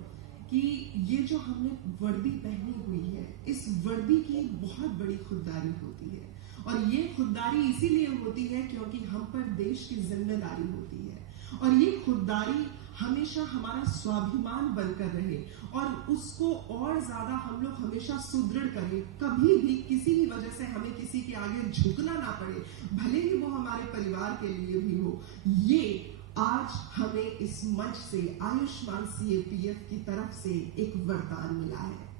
कि ये जो हमने वर्दी पहनी हुई है, इस वर्दी की बहुत बड़ी खुददारी होती है और ये खुददारी इसीलिए होती है क्योंकि हम पर देश की जिम्मेदारी होती है और ये खुददारी हमेशा हमारा स्वाभिमान बनकर रहे और उसको और ज्यादा हम लोग हमेशा सुदृढ़ करें। कभी भी किसी भी वजह से हमें किसी के आगे झुकना ना पड़े, भले ही वो हमारे परिवार के लिए भी हो। ये आज हमें इस मंच से आयुष्मान सीएपीएफ की तरफ से एक वरदान मिला है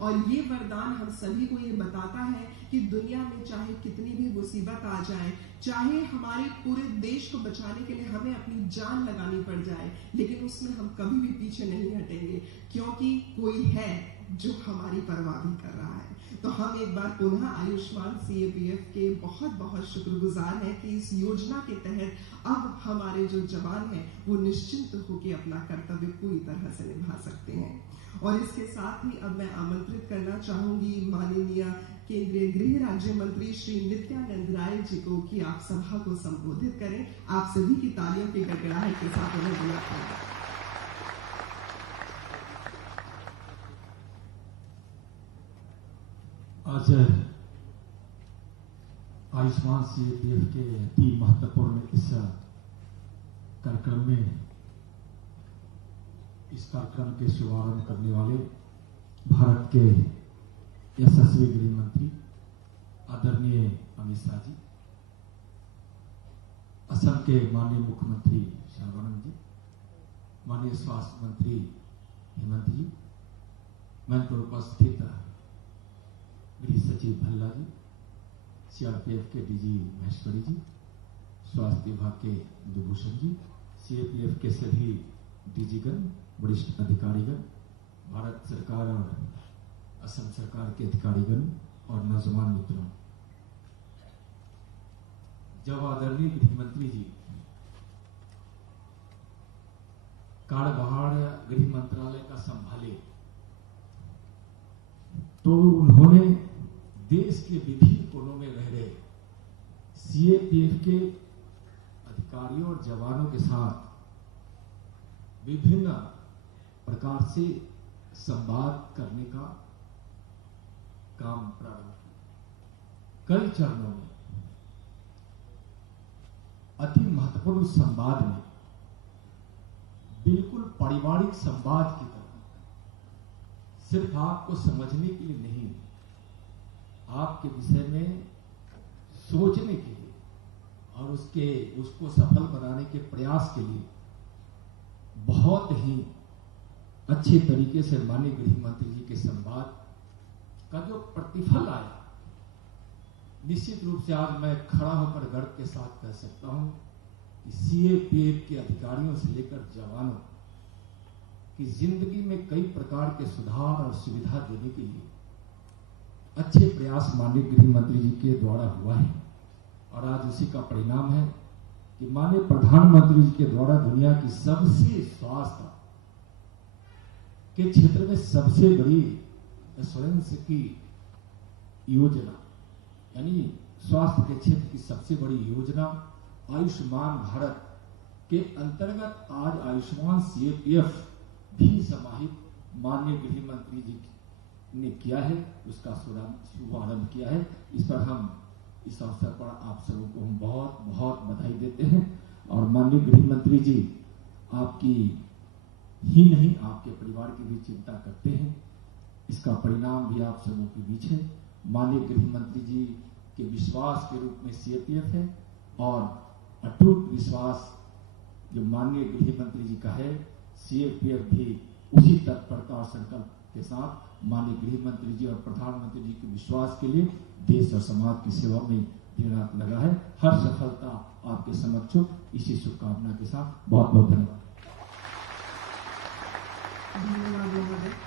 और ये वरदान हम सभी को ये बताता है कि दुनिया में चाहे कितनी भी मुसीबत आ जाए, चाहे हमारे पूरे देश को बचाने के लिए हमें अपनी जान लगानी पड़ जाए, लेकिन उसमें हम कभी भी पीछे नहीं हटेंगे क्योंकि कोई है जो हमारी परवाह भी कर रहा है। तो हम एक बार पुनः आयुष्मान सीएपीएफ के बहुत बहुत शुक्रगुजार हैं कि इस योजना के तहत अब हमारे जो जवान हैं वो निश्चिंत होकर अपना कर्तव्य पूरी तरह से निभा सकते हैं। और इसके साथ ही अब मैं आमंत्रित करना चाहूंगी माननीय केंद्रीय गृह राज्य मंत्री श्री नित्यानंद राय जी को कि आप सभा को संबोधित करें। आप सभी की तालियों की गड़गड़ाहट के साथ उन्हें बुलाते हैं। आज आयुष्मान सीएपीएफ के 3 महत्वपूर्ण इस कार्यक्रम में इस कार्यक्रम के शुभारंभ करने वाले भारत के यशस्वी गृह मंत्री आदरणीय अमित शाह जी, असम के माननीय मुख्यमंत्री सर्बानंद जी, माननीय स्वास्थ्य मंत्री हेमंत जी, मंच पर उपस्थित गृह सचिव भल्ला जी, सीआरपीएफ के डीजी महेश्वरी जी, स्वास्थ्य विभाग के इंदुभूषण जी, सीएपीएफ के सभी डीजीगण, वरिष्ठ अधिकारीगण, भारत सरकार और असम सरकार के अधिकारीगण और नौजवान मित्रों, जब आदरणीय गृह मंत्री जी कार्यभार गृह मंत्रालय का संभाले तो उन्होंने देश के विभिन्न कोनों में रह रहे सीएपीएफ के अधिकारियों और जवानों के साथ विभिन्न प्रकार से संवाद करने का काम प्रारंभ किया। कई चरणों में अति महत्वपूर्ण संवाद में बिल्कुल पारिवारिक संवाद की तरह, सिर्फ आपको समझने के लिए नहीं, आपके विषय में सोचने के लिए और उसको सफल बनाने के प्रयास के लिए बहुत ही अच्छे तरीके से माननीय गृह मंत्री जी के संवाद का जो प्रतिफल आया, निश्चित रूप से आज मैं खड़ा होकर गर्व के साथ कह सकता हूं कि सीएपीएफ के अधिकारियों से लेकर जवानों की जिंदगी में कई प्रकार के सुधार और सुविधा देने के लिए अच्छे प्रयास माननीय गृह मंत्री जी के द्वारा हुआ है। और आज उसी का परिणाम है कि माननीय प्रधानमंत्री जी के द्वारा दुनिया की सबसे स्वास्थ्य के क्षेत्र में सबसे बड़ी इंश्योरेंस की योजना, यानी स्वास्थ्य के क्षेत्र की सबसे बड़ी योजना आयुष्मान भारत के अंतर्गत आज आयुष्मान सीएपीएफ भी समाहित माननीय गृह मंत्री जी ने किया है, उसका शुभारंभ किया है। इस पर हम इस अवसर पर आप सबों को हम बहुत बहुत बधाई देते हैं। और माननीय गृह मंत्री जी आपकी ही नहीं, आपके परिवार की भी चिंता करते हैं, इसका परिणाम भी आप सबों के बीच है। माननीय गृह मंत्री जी के विश्वास के रूप में सीएपीएफ है और अटूट विश्वास जो माननीय गृह मंत्री जी का है, सीएपीएफ भी उसी तत्परता और संकल्प के साथ माननीय गृह मंत्री जी और प्रधानमंत्री जी के विश्वास के लिए देश और समाज की सेवा में दिन रात लगा है। हर सफलता आपके समक्ष हो, इसी शुभकामना के साथ बहुत बहुत धन्यवाद। धन्यवाद महोदय।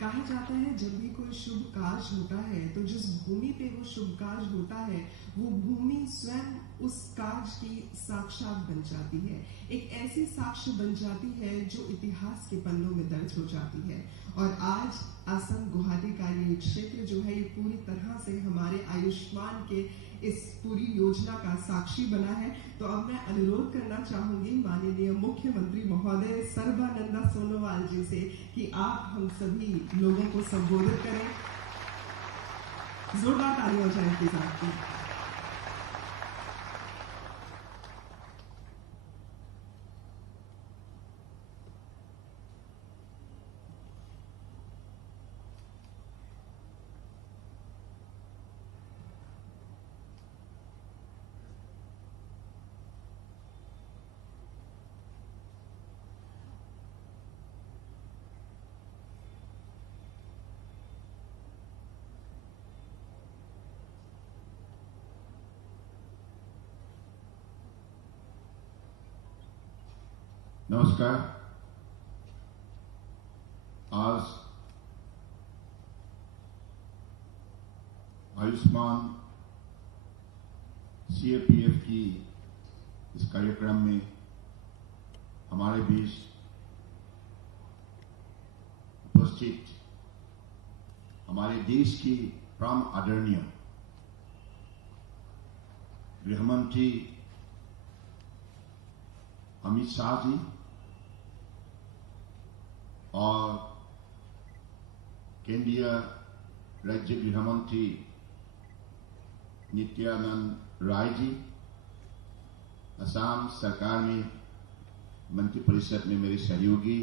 कहा जाता है जब भी कोई शुभ कार्य होता है तो जिस भूमि पे वो शुभ कार्य होता है वो भूमि स्वयं उस कार्य की साक्षात बन जाती है, एक ऐसी साक्ष्य बन जाती है जो इतिहास के पन्नों में दर्ज हो जाती है। और आज असम गुवाहाटी का ये क्षेत्र जो है ये पूरी तरह से हमारे आयुष्मान के इस पूरी योजना का साक्षी बना है। तो अब मैं अनुरोध करना चाहूंगी माननीय मुख्यमंत्री महोदय सर्बानंद सोनोवाल जी से कि आप हम सभी लोगों को संबोधित करें। जोरदार तालियां हो जाए इनके साथ। नमस्कार। आज आयुष्मान सीएपीएफ की इस कार्यक्रम में हमारे बीच उपस्थित हमारे देश की परम आदरणीय गृहमंत्री अमित शाह जी और केंद्रीय राज्य गृह मंत्री नित्यानंद राय जी, असम सरकार में मंत्रिपरिषद में मेरे सहयोगी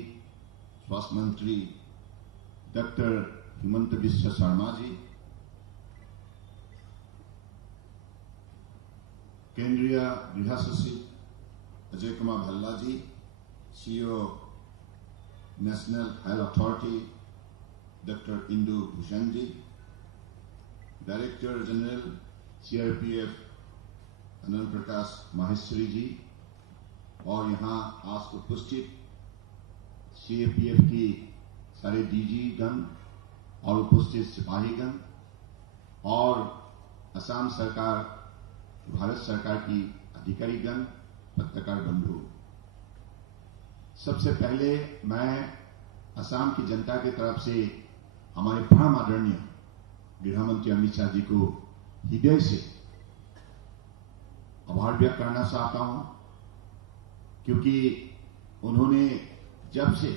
स्वास्थ्य मंत्री डॉक्टर हिमंत बिश्व शर्मा जी, केंद्रीय गृह सचिव Ajay Kumar Bhalla ji, CEO national health authority doctor Indu Bhushan ji, director general CRPF Anant Prakash Maheshwari ji, और यहाँ आज उपस्थित सीआरपीएफ की सारे डीजी गण और उपस्थित सिपाहीगण और असम सरकार, भारत सरकार की अधिकारीगण, पत्रकार बंधु, सबसे पहले मैं असम की जनता की तरफ से हमारे परम आदरणीय गृह मंत्री अमित शाह जी को हृदय से आभार व्यक्त करना चाहता हूं, क्योंकि उन्होंने जब से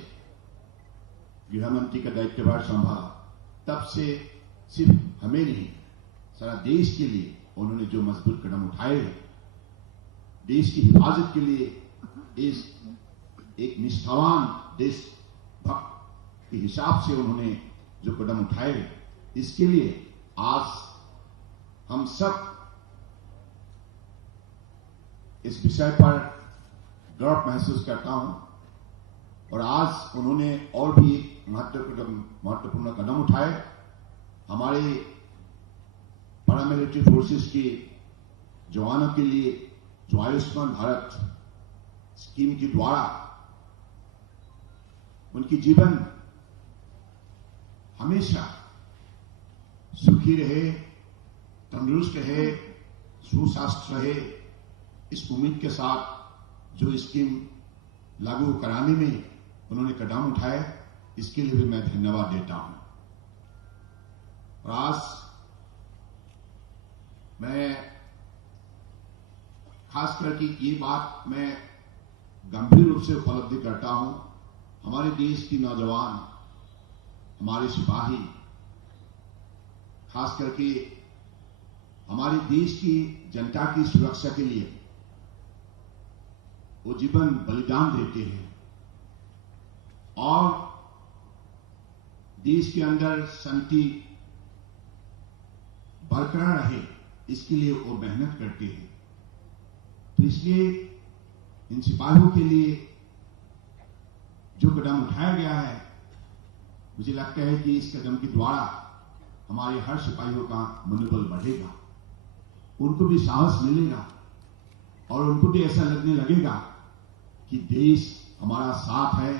गृह मंत्री का दायित्वभार संभाला तब से सिर्फ हमें नहीं, सारा देश के लिए उन्होंने जो मजबूत कदम उठाए हैं, देश की हिफाजत के लिए इस एक निष्ठावान देशभक्त के हिसाब से उन्होंने जो कदम उठाए, इसके लिए आज हम सब इस विषय पर गर्व महसूस करता हूं। और आज उन्होंने और भी महत्वपूर्ण कदम उठाए। हमारे पैरामिलिट्री फोर्सेस के जवानों के लिए जो आयुष्मान भारत स्कीम के द्वारा उनकी जीवन हमेशा सुखी रहे, तंदुरुस्त रहे, सुस्वास्थ्य रहे, इस उम्मीद के साथ जो स्कीम लागू कराने में उन्होंने कदम उठाए, इसके लिए भी मैं धन्यवाद देता हूं। और आज मैं खास करके ये बात मैं गंभीर रूप से उपलब्धि करता हूं, हमारे देश की नौजवान, हमारे सिपाही, खास करके हमारे देश की जनता की सुरक्षा के लिए वो जीवन बलिदान देते हैं और देश के अंदर शांति बरकरार रहे, इसके लिए वो मेहनत करते हैं। तो इसलिए इन सिपाहियों के लिए जो कदम उठाया गया है, मुझे लगता है कि इस कदम के द्वारा हमारे हर सिपाहियों का मनोबल बढ़ेगा, उनको भी साहस मिलेगा और उनको भी ऐसा लगने लगेगा कि देश हमारा साथ है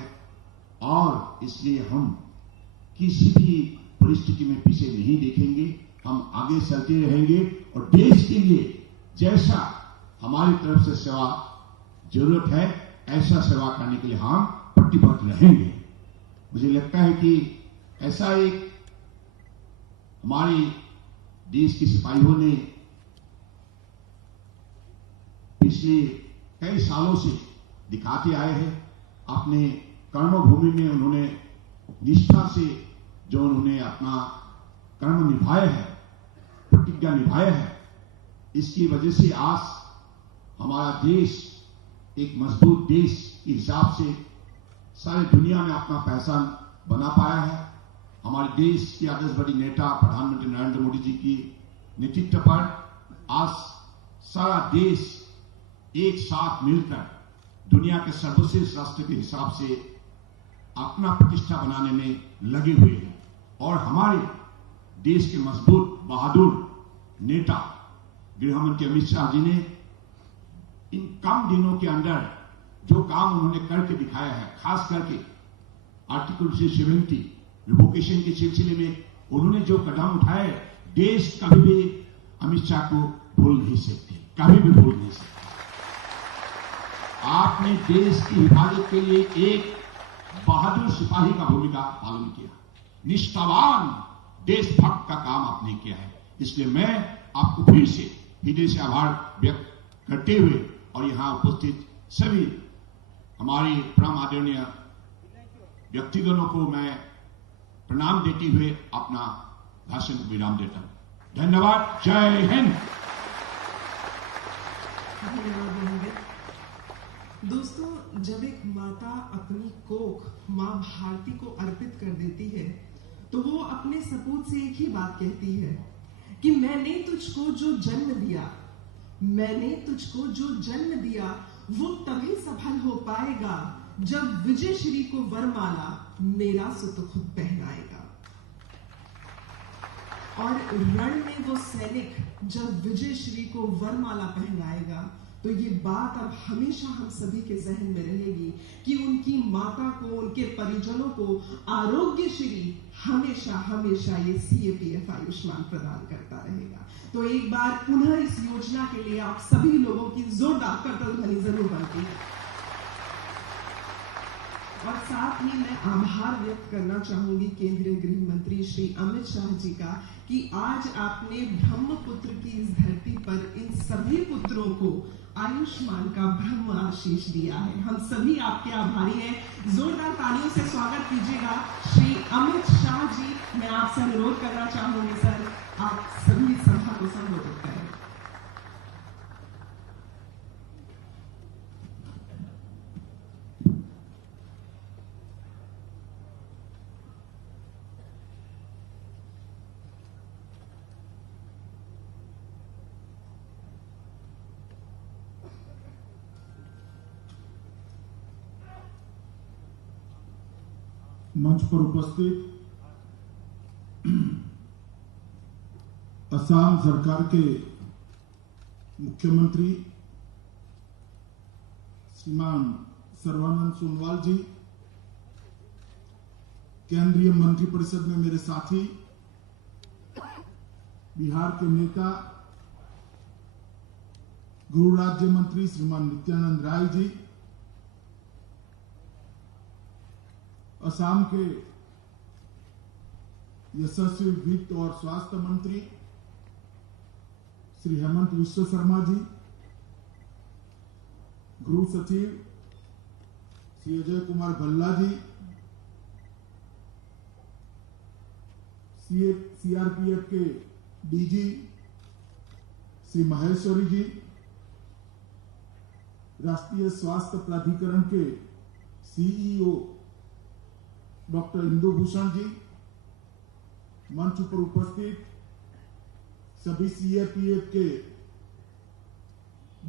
और इसलिए हम किसी भी परिस्थिति में पीछे नहीं देखेंगे, हम आगे चलते रहेंगे और देश के लिए जैसा हमारी तरफ से सेवा जरूरत है ऐसा सेवा करने के लिए हम प्रतिबद्ध रहेंगे। मुझे लगता है कि ऐसा एक हमारे देश के सिपाहियों ने पिछले कई सालों से दिखाते आए हैं। अपने कर्मभूमि में उन्होंने निष्ठा से जो उन्होंने अपना कर्म निभाया है, प्रतिज्ञा निभाया है, इसकी वजह से आज हमारा देश एक मजबूत देश के हिसाब से सारी दुनिया में अपना पहचान बना पाया है। हमारे देश के आदर्शवादी नेता प्रधानमंत्री नरेंद्र मोदी जी की नेतृत्व पर आज सारा देश एक साथ मिलकर दुनिया के सर्वश्रेष्ठ राष्ट्र के हिसाब से अपना प्रतिष्ठा बनाने में लगे हुए हैं और हमारे देश के मजबूत बहादुर नेता गृह मंत्री अमित शाह जी ने इन कम दिनों के अंदर जो काम उन्होंने करके दिखाया है, खास करके आर्टिकल 370 रिवोकेशन के सिलसिले में उन्होंने जो कदम उठाए, देश कभी भी अमित शाह को भूल नहीं सकते, कभी भी भूल नहीं सकते। आपने देश की हिफाजत के लिए एक बहादुर सिपाही का भूमिका पालन किया, निष्ठावान देशभक्त का काम आपने किया है। इसलिए मैं आपको फिर से हृदय से आभार व्यक्त करते हुए और यहां उपस्थित सभी हमारे परम आदरणीय व्यक्तिगणों को मैं प्रणाम देते हुए अपना भाषण को विराम देता हूं। धन्यवाद। जय हिंद। धन्यवाद देंगे। दोस्तों, जब एक माता अपनी कोख माँ भारती को अर्पित कर देती है तो वो अपने सपूत से एक ही बात कहती है कि मैंने तुझको जो जन्म दिया, मैंने तुझको जो जन्म दिया वो तभी सफल हो पाएगा जब विजय श्री को वरमाला मेरा सुत खुद पहनाएगा। और रण में वो सैनिक जब विजय श्री को वरमाला पहनाएगा तो ये बात अब हमेशा हम सभी के जहन में रहेगी कि उनकी माता को, उनके परिजनों को आरोग्य श्री हमेशा हमेशा ये CAPF आयुष्मान प्रदान करता रहेगा। तो एक बार पुनः इस योजना के लिए आप सभी लोगों की जोरदार करतल ध्वनि जरूर बनती है। और साथ ही मैं आभार व्यक्त करना चाहूंगी केंद्रीय गृह मंत्री श्री अमित शाह जी का कि आज आपने ब्रह्मपुत्र की इस धरती पर इन सभी पुत्रों को आयुष्मान का ब्रह्म आशीष दिया है। हम सभी आपके आभारी हैं। जोरदार तालियों से स्वागत कीजिएगा श्री अमित शाह जी। मैं आपसे अनुरोध करना चाहूंगी सर, आप सभी सभा को संबोधित करें। मंच पर उपस्थित असम सरकार के मुख्यमंत्री श्रीमान सर्बानंद सोनोवाल जी, केंद्रीय मंत्रिपरिषद में मेरे साथी, बिहार के नेता गृह राज्य मंत्री श्रीमान नित्यानंद राय जी, असम के यशस्वी वित्त और स्वास्थ्य मंत्री श्री हेमंत विश्व शर्मा जी, गृह सचिव श्री अजय कुमार भल्ला जी, CRPF के DG श्री महेश्वरी जी, राष्ट्रीय स्वास्थ्य प्राधिकरण के CEO डॉक्टर इंदु भूषण जी, मंच पर उपस्थित सभी CRPF के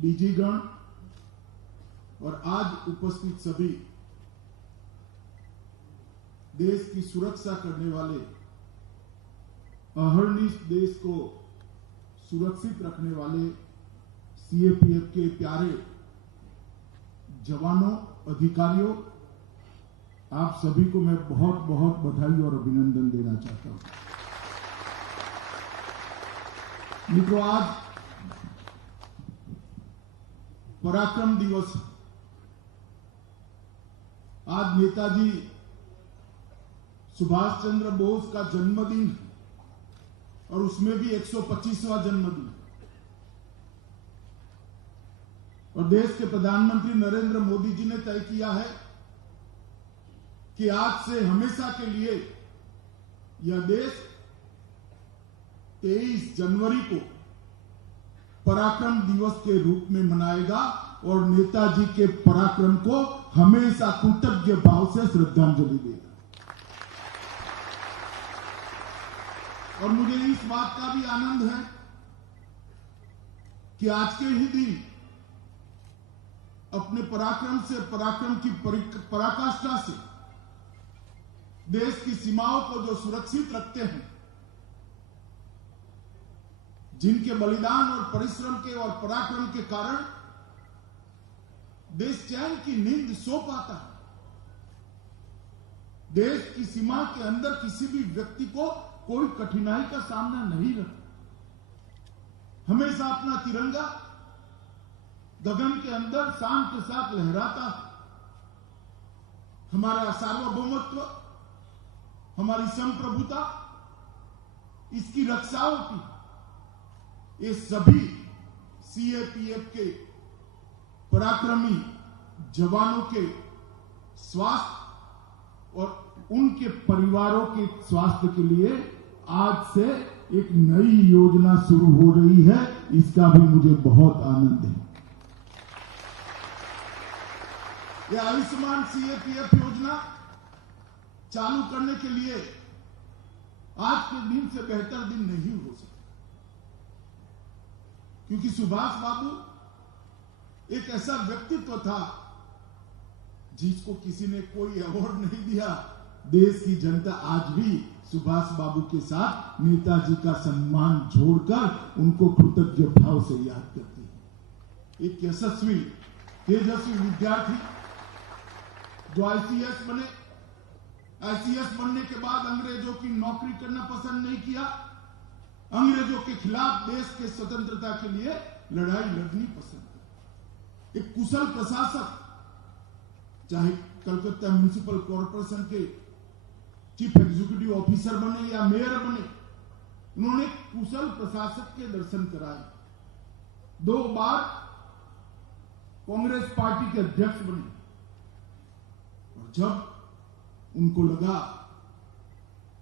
DG गण और आज उपस्थित सभी देश की सुरक्षा करने वाले, अहर्निश देश को सुरक्षित रखने वाले CRPF के प्यारे जवानों, अधिकारियों, आप सभी को मैं बहुत बहुत बधाई और अभिनंदन देना चाहता हूं। मित्रों, आज पराक्रम दिवस है। आज नेताजी सुभाष चंद्र बोस का जन्मदिन और उसमें भी 125वां जन्मदिन, और देश के प्रधानमंत्री नरेंद्र मोदी जी ने तय किया है कि आज से हमेशा के लिए यह देश 23 जनवरी को पराक्रम दिवस के रूप में मनाएगा और नेताजी के पराक्रम को हमेशा कृतज्ञ भाव से श्रद्धांजलि देगा। और मुझे इस बात का भी आनंद है कि आज के ही दिन अपने पराक्रम से, पराक्रम की पराकाष्ठा से देश की सीमाओं को जो सुरक्षित रखते हैं, जिनके बलिदान और परिश्रम के और पराक्रम के कारण देश चैन की नींद सो पाता है। देश की सीमा के अंदर किसी भी व्यक्ति को कोई कठिनाई का सामना नहीं रहता। हमेशा अपना तिरंगा गगन के अंदर शान के साथ लहराता है। हमारा सार्वभौमत्व, हमारी संप्रभुता, इसकी रक्षा होती है। ये सभी CRPF के पराक्रमी जवानों के स्वास्थ्य और उनके परिवारों के स्वास्थ्य के लिए आज से एक नई योजना शुरू हो रही है। इसका भी मुझे बहुत आनंद है। ये आयुष्मान सीएपीएफ योजना चालू करने के लिए आज के दिन से बेहतर दिन नहीं हो सकता, क्योंकि सुभाष बाबू एक ऐसा व्यक्तित्व था जिसको किसी ने कोई अवार्ड नहीं दिया। देश की जनता आज भी सुभाष बाबू के साथ नेताजी का सम्मान जोड़कर उनको कृतज्ञ भाव से याद करती है। एक यशस्वी तेजस्वी विद्यार्थी जो आईसीएस बने, आईसीएस बनने के बाद अंग्रेजों की नौकरी करना पसंद नहीं किया, अंग्रेजों के खिलाफ देश के स्वतंत्रता के लिए लड़ाई लड़नी पसंद की। एक कुशल प्रशासक, चाहे कलकत्ता म्युनिसिपल कॉर्पोरेशन के चीफ एग्जीक्यूटिव ऑफिसर बने या मेयर बने, उन्होंने कुशल प्रशासक के दर्शन कराए। 2 बार कांग्रेस पार्टी के अध्यक्ष बने और जब उनको लगा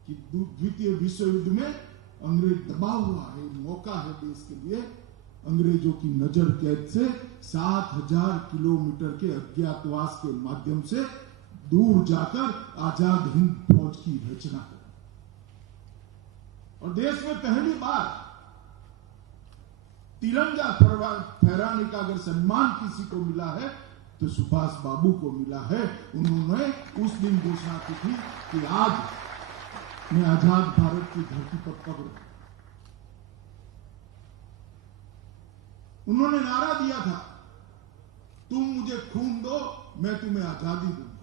कि द्वितीय विश्व युद्ध में अंग्रेज दबा हुआ है, मौका है देश के लिए, अंग्रेजों की नजर कैद से 7000 किलोमीटर के अज्ञातवास के माध्यम से दूर जाकर आजाद हिंद फौज की रचना करी। और देश में पहली बार तिरंगा फहराने का अगर सम्मान किसी को मिला है तो सुभाष बाबू को मिला है। उन्होंने उस दिन घोषणा की थी कि आज मैं आजाद भारत की धरती पर पग रहा। उन्होंने नारा दिया था, तुम मुझे खून दो, मैं तुम्हें आजादी दूंगा।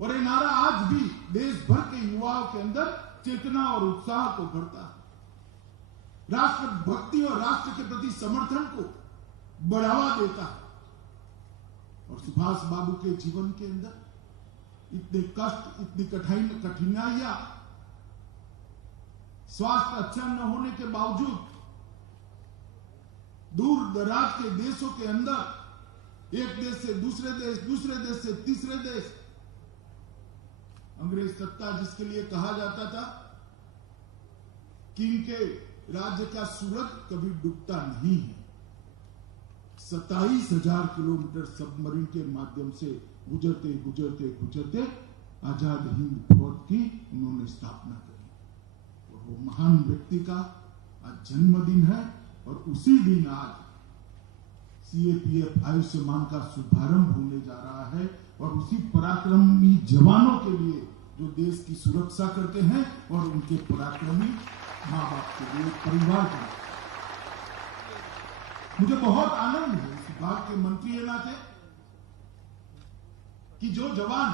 और ये नारा आज भी देश भर के युवाओं के अंदर चेतना और उत्साह को भरता है, राष्ट्र भक्ति और राष्ट्र के प्रति समर्थन को बढ़ावा देता है। और सुभाष बाबू के जीवन के अंदर इतने कष्ट, इतनी कठिनाइयां, स्वास्थ्य अच्छा न होने के बावजूद दूर दराज के देशों के अंदर, एक देश से दूसरे देश, दूसरे देश से तीसरे देश, अंग्रेज सत्ता जिसके लिए कहा जाता था कि इनके राज्य का सूरज कभी डूबता नहीं है, 27,000 किलोमीटर सबमरीन के माध्यम से गुजरते गुजरते गुजरते आजाद हिंद फौज की उन्होंने स्थापना करी। और वो महान व्यक्ति का आज जन्मदिन है और उसी दिन आज सीएपीएफ आयुष्मान का शुभारंभ होने जा रहा है। और उसी पराक्रमी जवानों के लिए जो देश की सुरक्षा करते हैं और उनके पराक्रमी मां बाप के लिए, परिवार के लिए। मुझे बहुत आनंद है इस विभाग के मंत्री के नाते कि जो जवान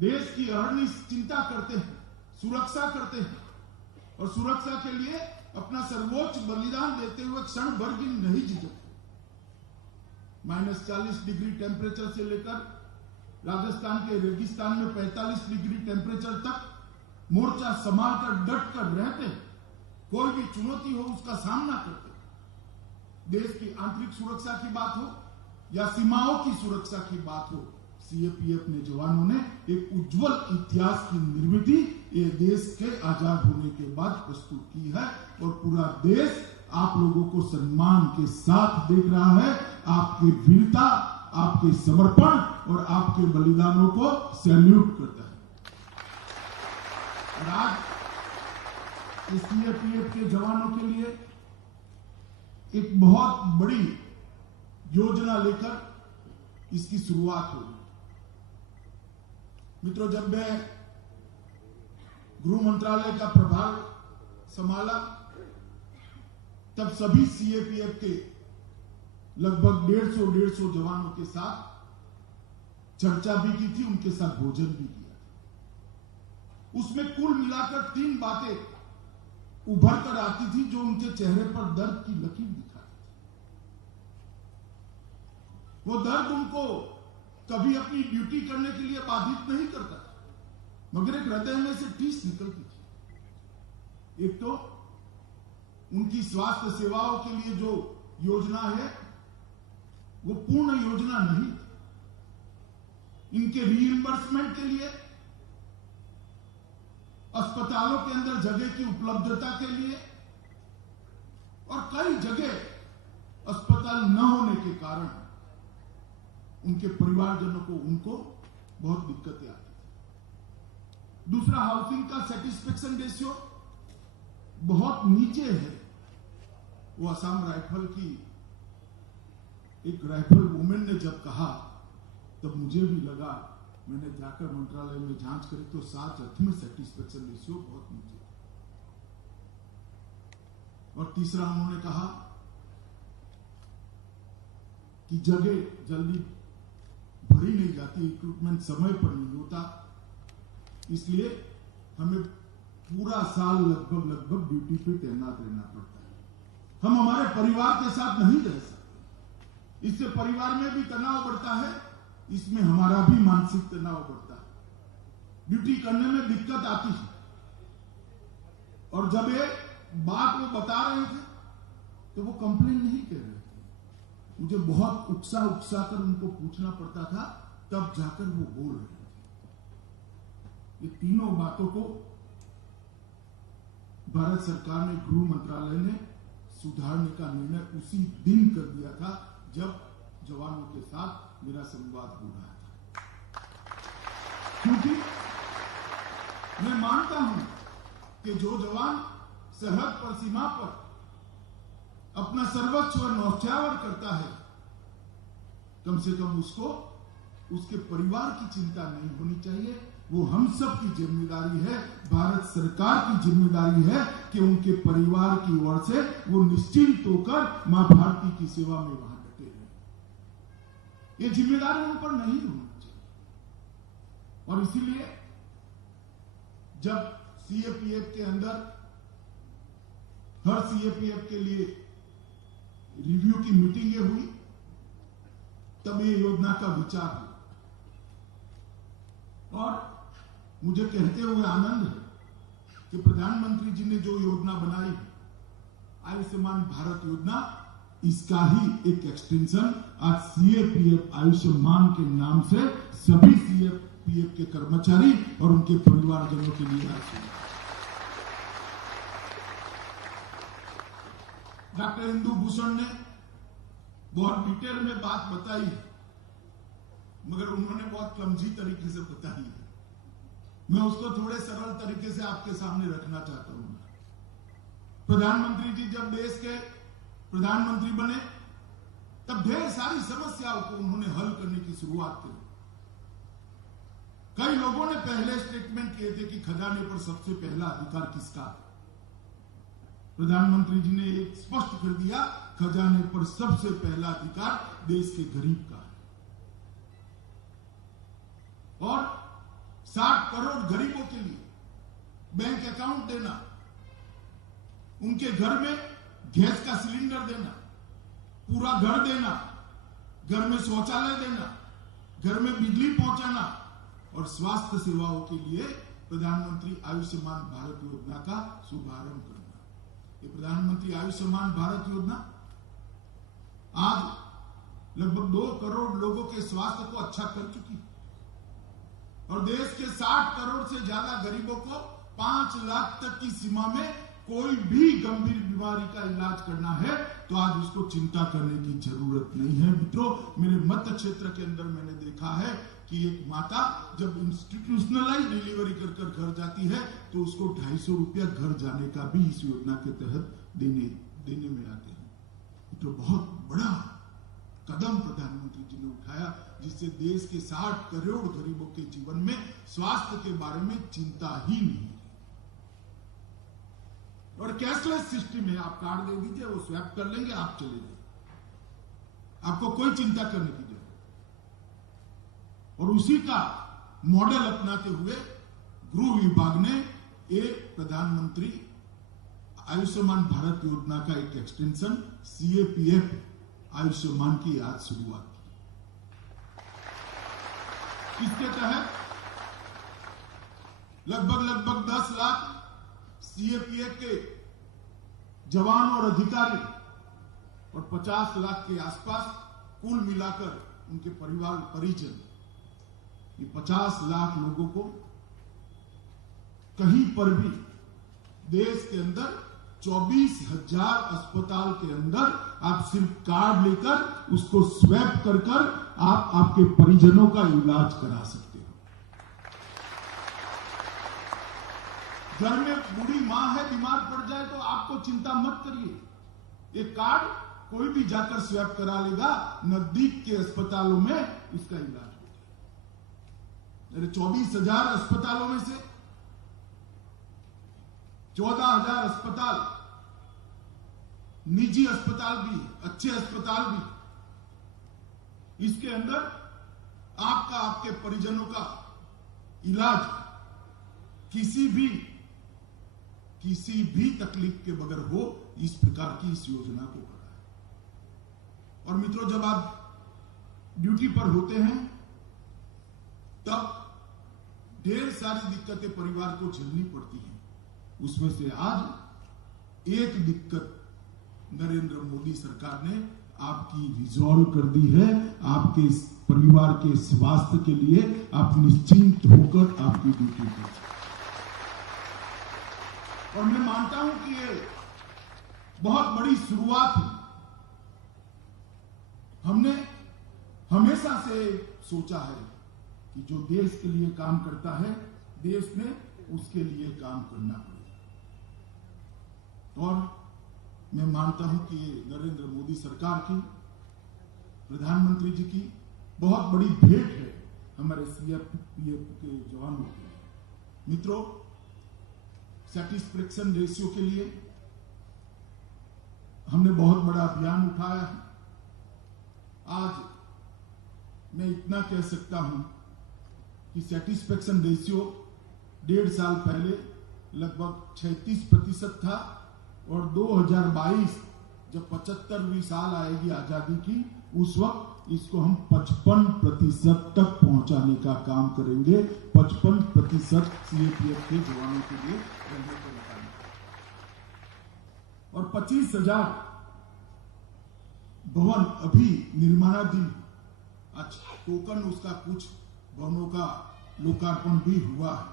देश की अहर्निश चिंता करते हैं, सुरक्षा करते हैं और सुरक्षा के लिए अपना सर्वोच्च बलिदान देते हुए क्षण भर भी नहीं झिझकते। -40 डिग्री टेम्परेचर से लेकर राजस्थान के रेगिस्तान में 45 डिग्री टेम्परेचर तक मोर्चा संभालकर डट कर रहते, कोई भी चुनौती हो उसका सामना करते। देश की आंतरिक सुरक्षा की बात हो या सीमाओं की सुरक्षा की बात हो, सीएपीएफ ने जवानों ने एक उज्जवल इतिहास की निर्मित ये देश के आजाद होने के बाद प्रस्तुत की है। और पूरा देश आप लोगों को सम्मान के साथ देख रहा है। आपकी वीरता, आपके समर्पण और आपके बलिदानों को सैल्यूट करता है। और आज सीएपीएफ के जवानों के लिए एक बहुत बड़ी योजना लेकर इसकी शुरुआत होगी। मित्रों, जब मैं गृह मंत्रालय का प्रभार संभाला तब सभी सीएपीएफ के लगभग 150 जवानों के साथ चर्चा भी की थी, उनके साथ भोजन भी किया था। उसमें कुल मिलाकर 3 बातें उभर कर आती थी जो उनके चेहरे पर दर्द की लकीर दिखाती थी। वो दर्द उनको कभी अपनी ड्यूटी करने के लिए बाधित नहीं करता, मगर एक हृदय में से टीस निकलती थी। एक तो उनकी स्वास्थ्य सेवाओं के लिए जो योजना है वो पूर्ण योजना नहीं थी। इनके रीइंबर्समेंट के लिए, अस्पतालों के अंदर जगह की उपलब्धता के लिए और कई जगह अस्पताल न होने के कारण उनके परिवारजनों को, उनको बहुत दिक्कतें आती थी। दूसरा, हाउसिंग का सेटिस्फेक्शन रेशियो बहुत नीचे है। वो असम राइफल की एक राइफल वुमेन ने जब कहा तब मुझे भी लगा, मैंने जाकर मंत्रालय में जांच करी तो 7 अर्थ में सेटिस्फेक्शन रेशियो बहुत नीचे। और तीसरा, उन्होंने कहा कि जगह जल्दी भरी नहीं जाती, रिक्रूटमेंट समय पर नहीं होता, इसलिए हमें पूरा साल लगभग ड्यूटी पे तैनात रहना पड़ता है। हम हमारे परिवार के साथ नहीं रह सकते, इससे परिवार में भी तनाव बढ़ता है, इसमें हमारा भी मानसिक तनाव बढ़ता है, ड्यूटी करने में दिक्कत आती है। और जब ये बात वो बता रहे थे तो वो कंप्लेन नहीं कर रहे थे, मुझे बहुत उकसा कर उनको पूछना पड़ता था, तब जाकर वो बोल रहे थे। ये तीनों बातों को भारत सरकार ने, गृह मंत्रालय ने सुधारने का निर्णय उसी दिन कर दिया था जब जवानों के साथ मेरा संवाद हो रहा था। क्योंकि मैं मानता हूं कि जो जवान सरहद पर, सीमा पर अपना सर्वोच्च व न्यौछावर करता है, कम से कम उसको उसके परिवार की चिंता नहीं होनी चाहिए। वो हम सब की जिम्मेदारी है, भारत सरकार की जिम्मेदारी है कि उनके परिवार की ओर से वो निश्चिंत होकर मां भारती की सेवा में वहां डटे रहे। ये जिम्मेदारी उन पर नहीं होनी चाहिए। और इसीलिए जब सीएपीएफ के अंदर हर सीएपीएफ के लिए रिव्यू की मीटिंगें हुई, तब ये योजना का विचार हुआ। और मुझे कहते हुए आनंद है कि प्रधानमंत्री जी ने जो योजना बनाई है, आयुष्मान भारत योजना, इसका ही एक एक्सटेंशन आज सीएपीएफ आयुष्मान के नाम से सभी सीएपीएफ के कर्मचारी और उनके परिवारजनों के लिए आज डॉक्टर इंदु भूषण ने बहुत डिटेल में बात बताई, मगर उन्होंने बहुत क्लमजी तरीके से बताई है। मैं उसको थोड़े सरल तरीके से आपके सामने रखना चाहता हूं। प्रधानमंत्री जी जब देश के प्रधानमंत्री बने, तब ढेर सारी समस्याओं को उन्होंने हल करने की शुरुआत की। कई लोगों ने पहले स्टेटमेंट किए थे कि खजाने पर सबसे पहला अधिकार किसका है। प्रधानमंत्री जी ने एक स्पष्ट कर दिया, खजाने पर सबसे पहला अधिकार देश के गरीब का है। और 60 करोड़ गरीबों के लिए बैंक अकाउंट देना, उनके घर में गैस का सिलेंडर देना, पूरा घर देना, घर में शौचालय देना, घर में बिजली पहुंचाना और स्वास्थ्य सेवाओं के लिए प्रधानमंत्री आयुष्मान भारत योजना का शुभारंभ करना। ये प्रधानमंत्री आयुष्मान भारत योजना आज लगभग 2 करोड़ लोगों के स्वास्थ्य को अच्छा कर चुकी है और देश के 60 करोड़ से ज्यादा गरीबों को 5 लाख तक की सीमा में कोई भी गंभीर बीमारी का इलाज करना है तो आज उसको चिंता करने की जरूरत नहीं है। मित्रों, मेरे मध्य क्षेत्र के अंदर मैंने देखा है कि एक माता जब इंस्टीट्यूशनलाइज डिलीवरी कर घर जाती है तो उसको 250 रुपया घर जाने का भी इस योजना के तहत देने में आते हैं। तो बहुत बड़ा कदम प्रधानमंत्री जी ने उठाया, जिससे देश के 60 करोड़ गरीबों के जीवन में स्वास्थ्य के बारे में चिंता ही नहीं है। और कैशलेस सिस्टम है, आप कार्ड दे दीजिए, वो स्वैप कर लेंगे, आप चले जाइए, आपको कोई चिंता करने की जरूरत। और उसी का मॉडल अपनाते हुए गृह विभाग ने एक प्रधानमंत्री आयुष्मान भारत योजना का एक एक्सटेंशन सीएपीएफ आयुष्मान की आज शुरुआत की। इसके तहत लगभग 10 लाख सीएपीएफ के जवान और अधिकारी और 50 लाख के आसपास कुल मिलाकर उनके परिवार परिजन, ये 50 लाख लोगों को कहीं पर भी देश के अंदर 24,000 अस्पताल के अंदर आप सिर्फ कार्ड लेकर उसको स्वैप कर आप आपके परिजनों का इलाज करा सकते हो। घर में बूढ़ी मां है, बीमार पड़ जाए तो आपको चिंता मत करिए, एक कार्ड कोई भी जाकर स्वैप करा लेगा, नजदीक के अस्पतालों में इसका इलाज हो जाएगा। मेरे 24,000 अस्पतालों में से 14,000 अस्पताल निजी अस्पताल भी, अच्छे अस्पताल भी, इसके अंदर आपका, आपके परिजनों का इलाज किसी भी तकलीफ के बगैर हो, इस प्रकार की इस योजना को करा है। और मित्रों, जब आप ड्यूटी पर होते हैं तब ढेर सारी दिक्कतें परिवार को झेलनी पड़ती हैं। उसमें से आज एक दिक्कत नरेंद्र मोदी सरकार ने आपकी रिजॉल्व कर दी है। आपके परिवार के स्वास्थ्य के लिए आप निश्चिंत होकर आपकी ड्यूटी करें। और मैं मानता हूं कि ये बहुत बड़ी शुरुआत है। हमने हमेशा से सोचा है कि जो देश के लिए काम करता है, देश ने उसके लिए काम करना पड़ेगा। और मैं मानता हूं कि ये नरेंद्र मोदी सरकार की, प्रधानमंत्री जी की बहुत बड़ी भेंट है हमारे सीएपीएफ के जवानों के लिए। मित्रों, सैटिस्फैक्शन रेशियो के लिए हमने बहुत बड़ा अभियान उठाया है। आज मैं इतना कह सकता हूं कि सैटिस्फैक्शन रेशियो 1.5 साल पहले लगभग 36% था, और 2022 जब 75वीं साल आएगी आजादी की, उस वक्त इसको हम 55% तक पहुंचाने का काम करेंगे। 55% सीएपीएफ के जवानों के लिए रहने को निकालेंगे। और 25,000 भवन अभी निर्माणाधीन, आज टोकन उसका कुछ भवनों का लोकार्पण भी हुआ है।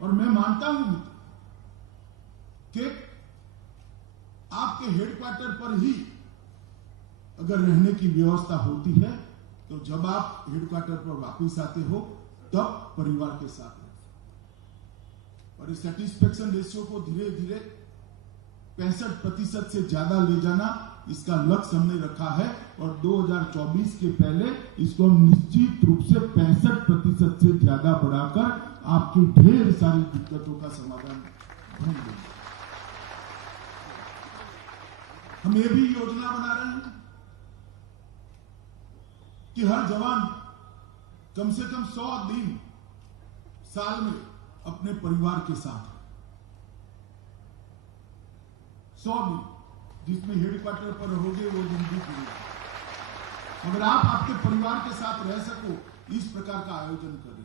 और मैं मानता हूं कि आपके हेडक्वार्टर पर ही अगर रहने की व्यवस्था होती है, तो जब आप हेडक्वार्टर पर वापस आते हो तब परिवार के साथ रहते। और इस सैटिस्फैक्शन रेशियो को धीरे धीरे 65% से ज्यादा ले जाना, इसका लक्ष्य हमने रखा है। और 2024 के पहले इसको हम निश्चित रूप से 65% से ज्यादा बढ़ाकर आपकी ढेर सारी दिक्कतों का समाधान ढूंढ देंगे। हम ये भी योजना बना रहे हैं कि हर जवान कम से कम 100 दिन साल में अपने परिवार के साथ, 100 दिन जिसमें हेडक्वार्टर पर रहोगे वो जिंदगी पूरी। अगर आप आपके परिवार के साथ रह सको, इस प्रकार का आयोजन करें।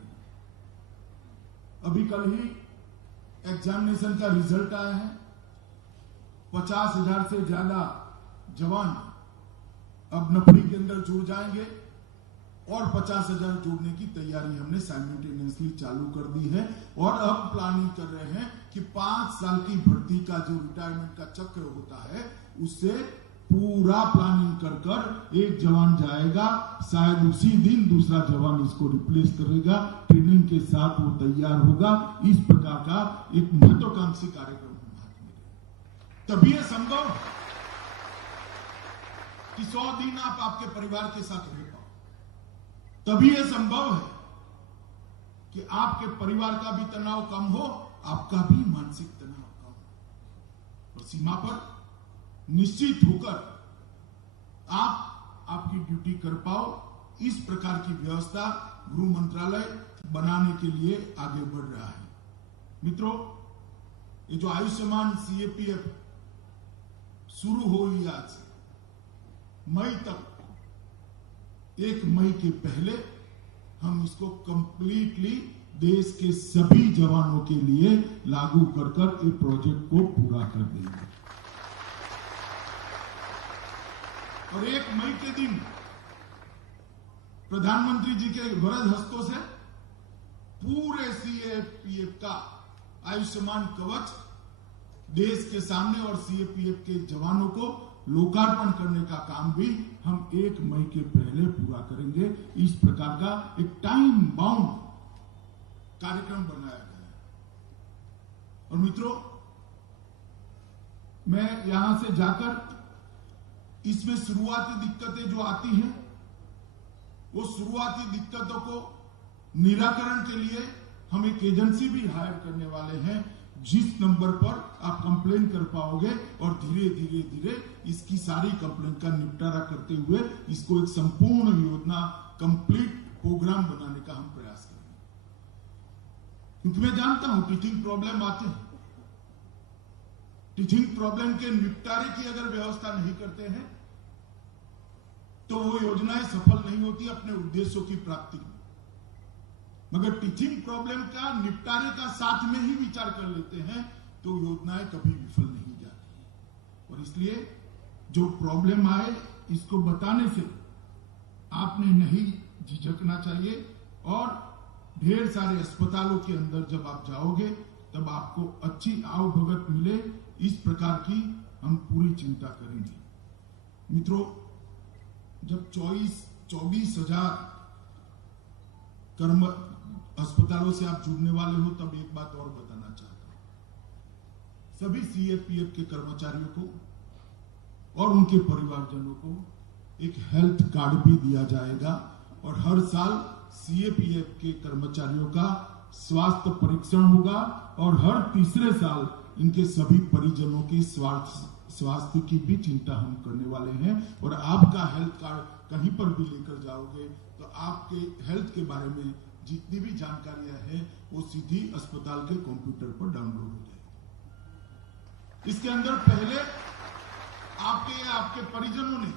अभी कल ही एग्जामिनेशन का रिजल्ट आया है। 50,000 से ज्यादा जवान अब नफरी के अंदर जुड़ जाएंगे, और 50,000 जुड़ने की तैयारी हमने साइमल्टेनियसली चालू कर दी है। और अब प्लानिंग कर रहे हैं कि 5 साल की भर्ती का जो रिटायरमेंट का चक्र होता है, उससे पूरा प्लानिंग कर एक जवान जाएगा, शायद उसी दिन दूसरा जवान इसको रिप्लेस करेगा, ट्रेनिंग के साथ वो तैयार होगा। इस प्रकार का एक महत्वाकांक्षी कार्यक्रम तभी यह संभव है कि 100 दिन आप आपके परिवार के साथ रह पाओ। तभी यह संभव है कि आपके परिवार का भी तनाव कम हो, आपका भी मानसिक तनाव कम हो। और सीमा पर निश्चित होकर आप आपकी ड्यूटी कर पाओ, इस प्रकार की व्यवस्था गृह मंत्रालय बनाने के लिए आगे बढ़ रहा है। मित्रों, ये जो आयुष्मान सीएपीएफ शुरू हो हुई आज मई तक, 1 मई के पहले हम इसको कंप्लीटली देश के सभी जवानों के लिए लागू कर इस प्रोजेक्ट को पूरा कर देंगे। और 1 मई के दिन प्रधानमंत्री जी के वरद हस्तों से पूरे सीएपीएफ का आयुष्मान कवच देश के सामने और सीएपीएफ के जवानों को लोकार्पण करने का काम भी हम 1 मई के पहले पूरा करेंगे। इस प्रकार का एक टाइम बाउंड कार्यक्रम बनाया गया है। और मित्रों, मैं यहां से जाकर इसमें शुरुआती दिक्कतें जो आती हैं, वो शुरुआती दिक्कतों को निराकरण के लिए हम एक एजेंसी भी हायर करने वाले हैं, जिस नंबर पर आप कंप्लेन कर पाओगे और धीरे धीरे धीरे इसकी सारी कंप्लेन का निपटारा करते हुए इसको एक संपूर्ण योजना, कंप्लीट प्रोग्राम बनाने का हम प्रयास करेंगे। क्योंकि मैं जानता हूं टीचिंग प्रॉब्लम आते हैं। टीचिंग प्रॉब्लम के निपटारे की अगर व्यवस्था नहीं करते हैं तो वो योजनाएं सफल नहीं होती अपने उद्देश्यों की प्राप्ति में। मगर टीचिंग प्रॉब्लम का निपटारे का साथ में ही विचार कर लेते हैं तो योजनाएं कभी विफल नहीं जाती। और इसलिए जो प्रॉब्लम आए इसको बताने से आपने नहीं झिझकना चाहिए। और ढेर सारे अस्पतालों के अंदर जब आप जाओगे तब आपको अच्छी आवभगत मिले, इस प्रकार की हम पूरी चिंता करेंगे। मित्रों, जब 24,000 कर्म अस्पतालों से आप जुड़ने वाले हो तब एक बात और बताना चाहता हूं। सभी सीएपीएफ के कर्मचारियों को और उनके परिवारजनों को एक हेल्थ कार्ड भी दिया जाएगा और हर साल सीएपीएफ के कर्मचारियों का स्वास्थ्य परीक्षण होगा और हर तीसरे साल इनके सभी परिजनों के स्वास्थ्य की भी चिंता हम करने वाले हैं। और आपका हेल्थ कार्ड कहीं पर भी लेकर जाओगे तो आपके हेल्थ के बारे में जितनी भी जानकारियां हैं वो सीधी अस्पताल के कंप्यूटर पर डाउनलोड हो जाएगी। इसके अंदर पहले आपके या आपके परिजनों ने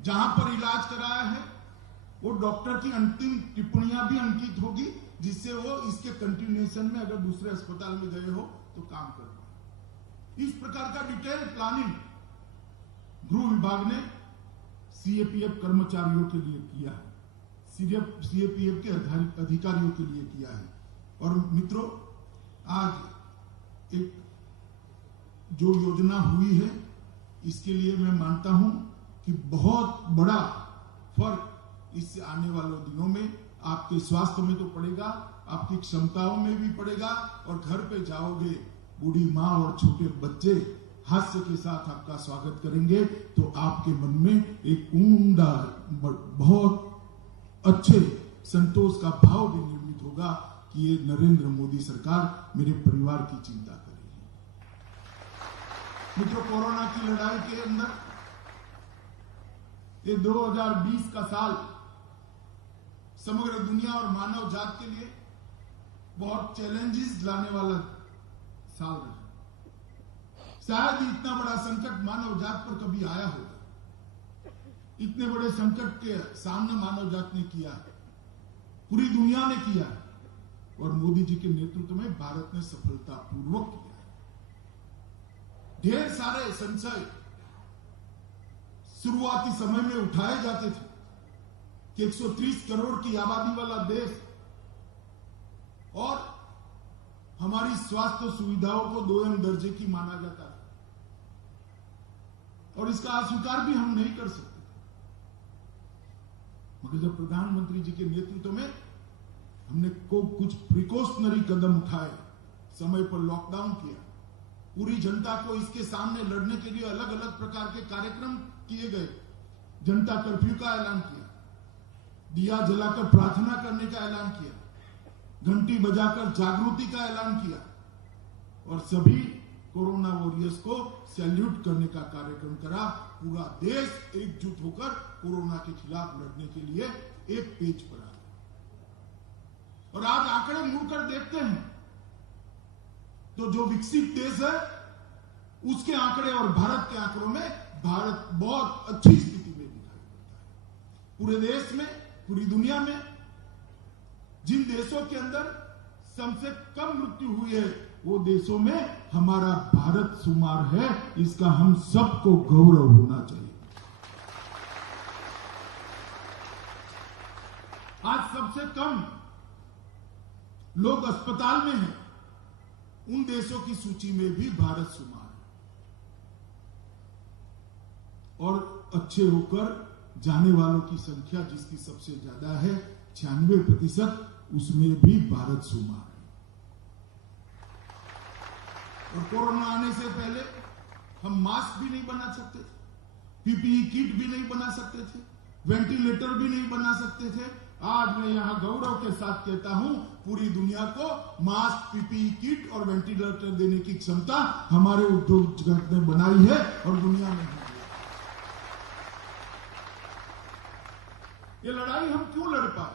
जहां पर इलाज कराया है वो डॉक्टर की अंतिम टिप्पणियां भी अंकित होगी, जिससे वो इसके कंटिन्यूएशन में अगर दूसरे अस्पताल में गए हो तो काम कर पाए। इस प्रकार का डिटेल प्लानिंग गृह विभाग ने सीएपीएफ कर्मचारियों के लिए किया है, सीएपीएफ के अधिकारियों के लिए किया है। और मित्रों, आज एक जो योजना हुई है इसके लिए मैं मानता हूं कि बहुत बड़ा फर्क इससे आने वाले दिनों में आपके स्वास्थ्य में तो पड़ेगा, आपकी क्षमताओं में भी पड़ेगा। और घर पे जाओगे, बूढ़ी माँ और छोटे बच्चे हास्य के साथ आपका स्वागत करेंगे तो आपके मन में एक उम्दा, बहुत अच्छे संतोष का भाव भी निर्मित होगा कि ये नरेंद्र मोदी सरकार मेरे परिवार की चिंता कर रही है। मित्रों, कोरोना की लड़ाई के अंदर ये 2020 का साल समग्र दुनिया और मानव जात के लिए बहुत चैलेंजेस लाने वाला साल रहा। शायद इतना बड़ा संकट मानव जात पर कभी आया होगा। इतने बड़े संकट के सामने मानव जात ने किया, पूरी दुनिया ने किया और मोदी जी के नेतृत्व में भारत ने सफलतापूर्वक किया। ढेर सारे संशय शुरुआती समय में उठाए जाते थे कि 130 करोड़ की आबादी वाला देश और हमारी स्वास्थ्य सुविधाओं को 2 दर्जे की माना जाता है और इसका अस्वीकार भी हम नहीं कर सकते। मगर जब प्रधानमंत्री जी के नेतृत्व में हमने कुछ प्रिकॉशनरी कदम उठाए, समय पर लॉकडाउन किया, पूरी जनता को इसके सामने लड़ने के लिए अलग अलग प्रकार के कार्यक्रम किए गए, जनता कर्फ्यू का ऐलान किया, दिया जलाकर प्रार्थना करने का ऐलान किया, घंटी बजाकर जागृति का ऐलान किया और सभी कोरोना वॉरियर्स को सैल्यूट करने का कार्यक्रम करा। पूरा देश एकजुट होकर कोरोना के खिलाफ लड़ने के लिए एक पेज पर आ गया। और आज आंकड़े मुड़कर देखते हैं तो जो विकसित देश है उसके आंकड़े और भारत के आंकड़ों में भारत बहुत अच्छी स्थिति में दिखाई पड़ता है। पूरे देश में, पूरी दुनिया में जिन देशों के अंदर सबसे कम मृत्यु हुई है वो देशों में हमारा भारत शुमार है। इसका हम सबको गौरव होना चाहिए। आज सबसे कम लोग अस्पताल में हैं, उन देशों की सूची में भी भारत शुमार है। और अच्छे होकर जाने वालों की संख्या जिसकी सबसे ज्यादा है 96%, उसमें भी भारत शुमार है। और कोरोना आने से पहले हम मास्क भी नहीं बना सकते थे, पीपीई किट भी नहीं बना सकते थे, वेंटिलेटर भी नहीं बना सकते थे। आज मैं यहां गौरव के साथ कहता हूं, पूरी दुनिया को मास्क, पीपीई किट और वेंटिलेटर देने की क्षमता हमारे उद्योग जगत ने बनाई है और दुनिया में है। ये लड़ाई हम क्यों लड़ पाए?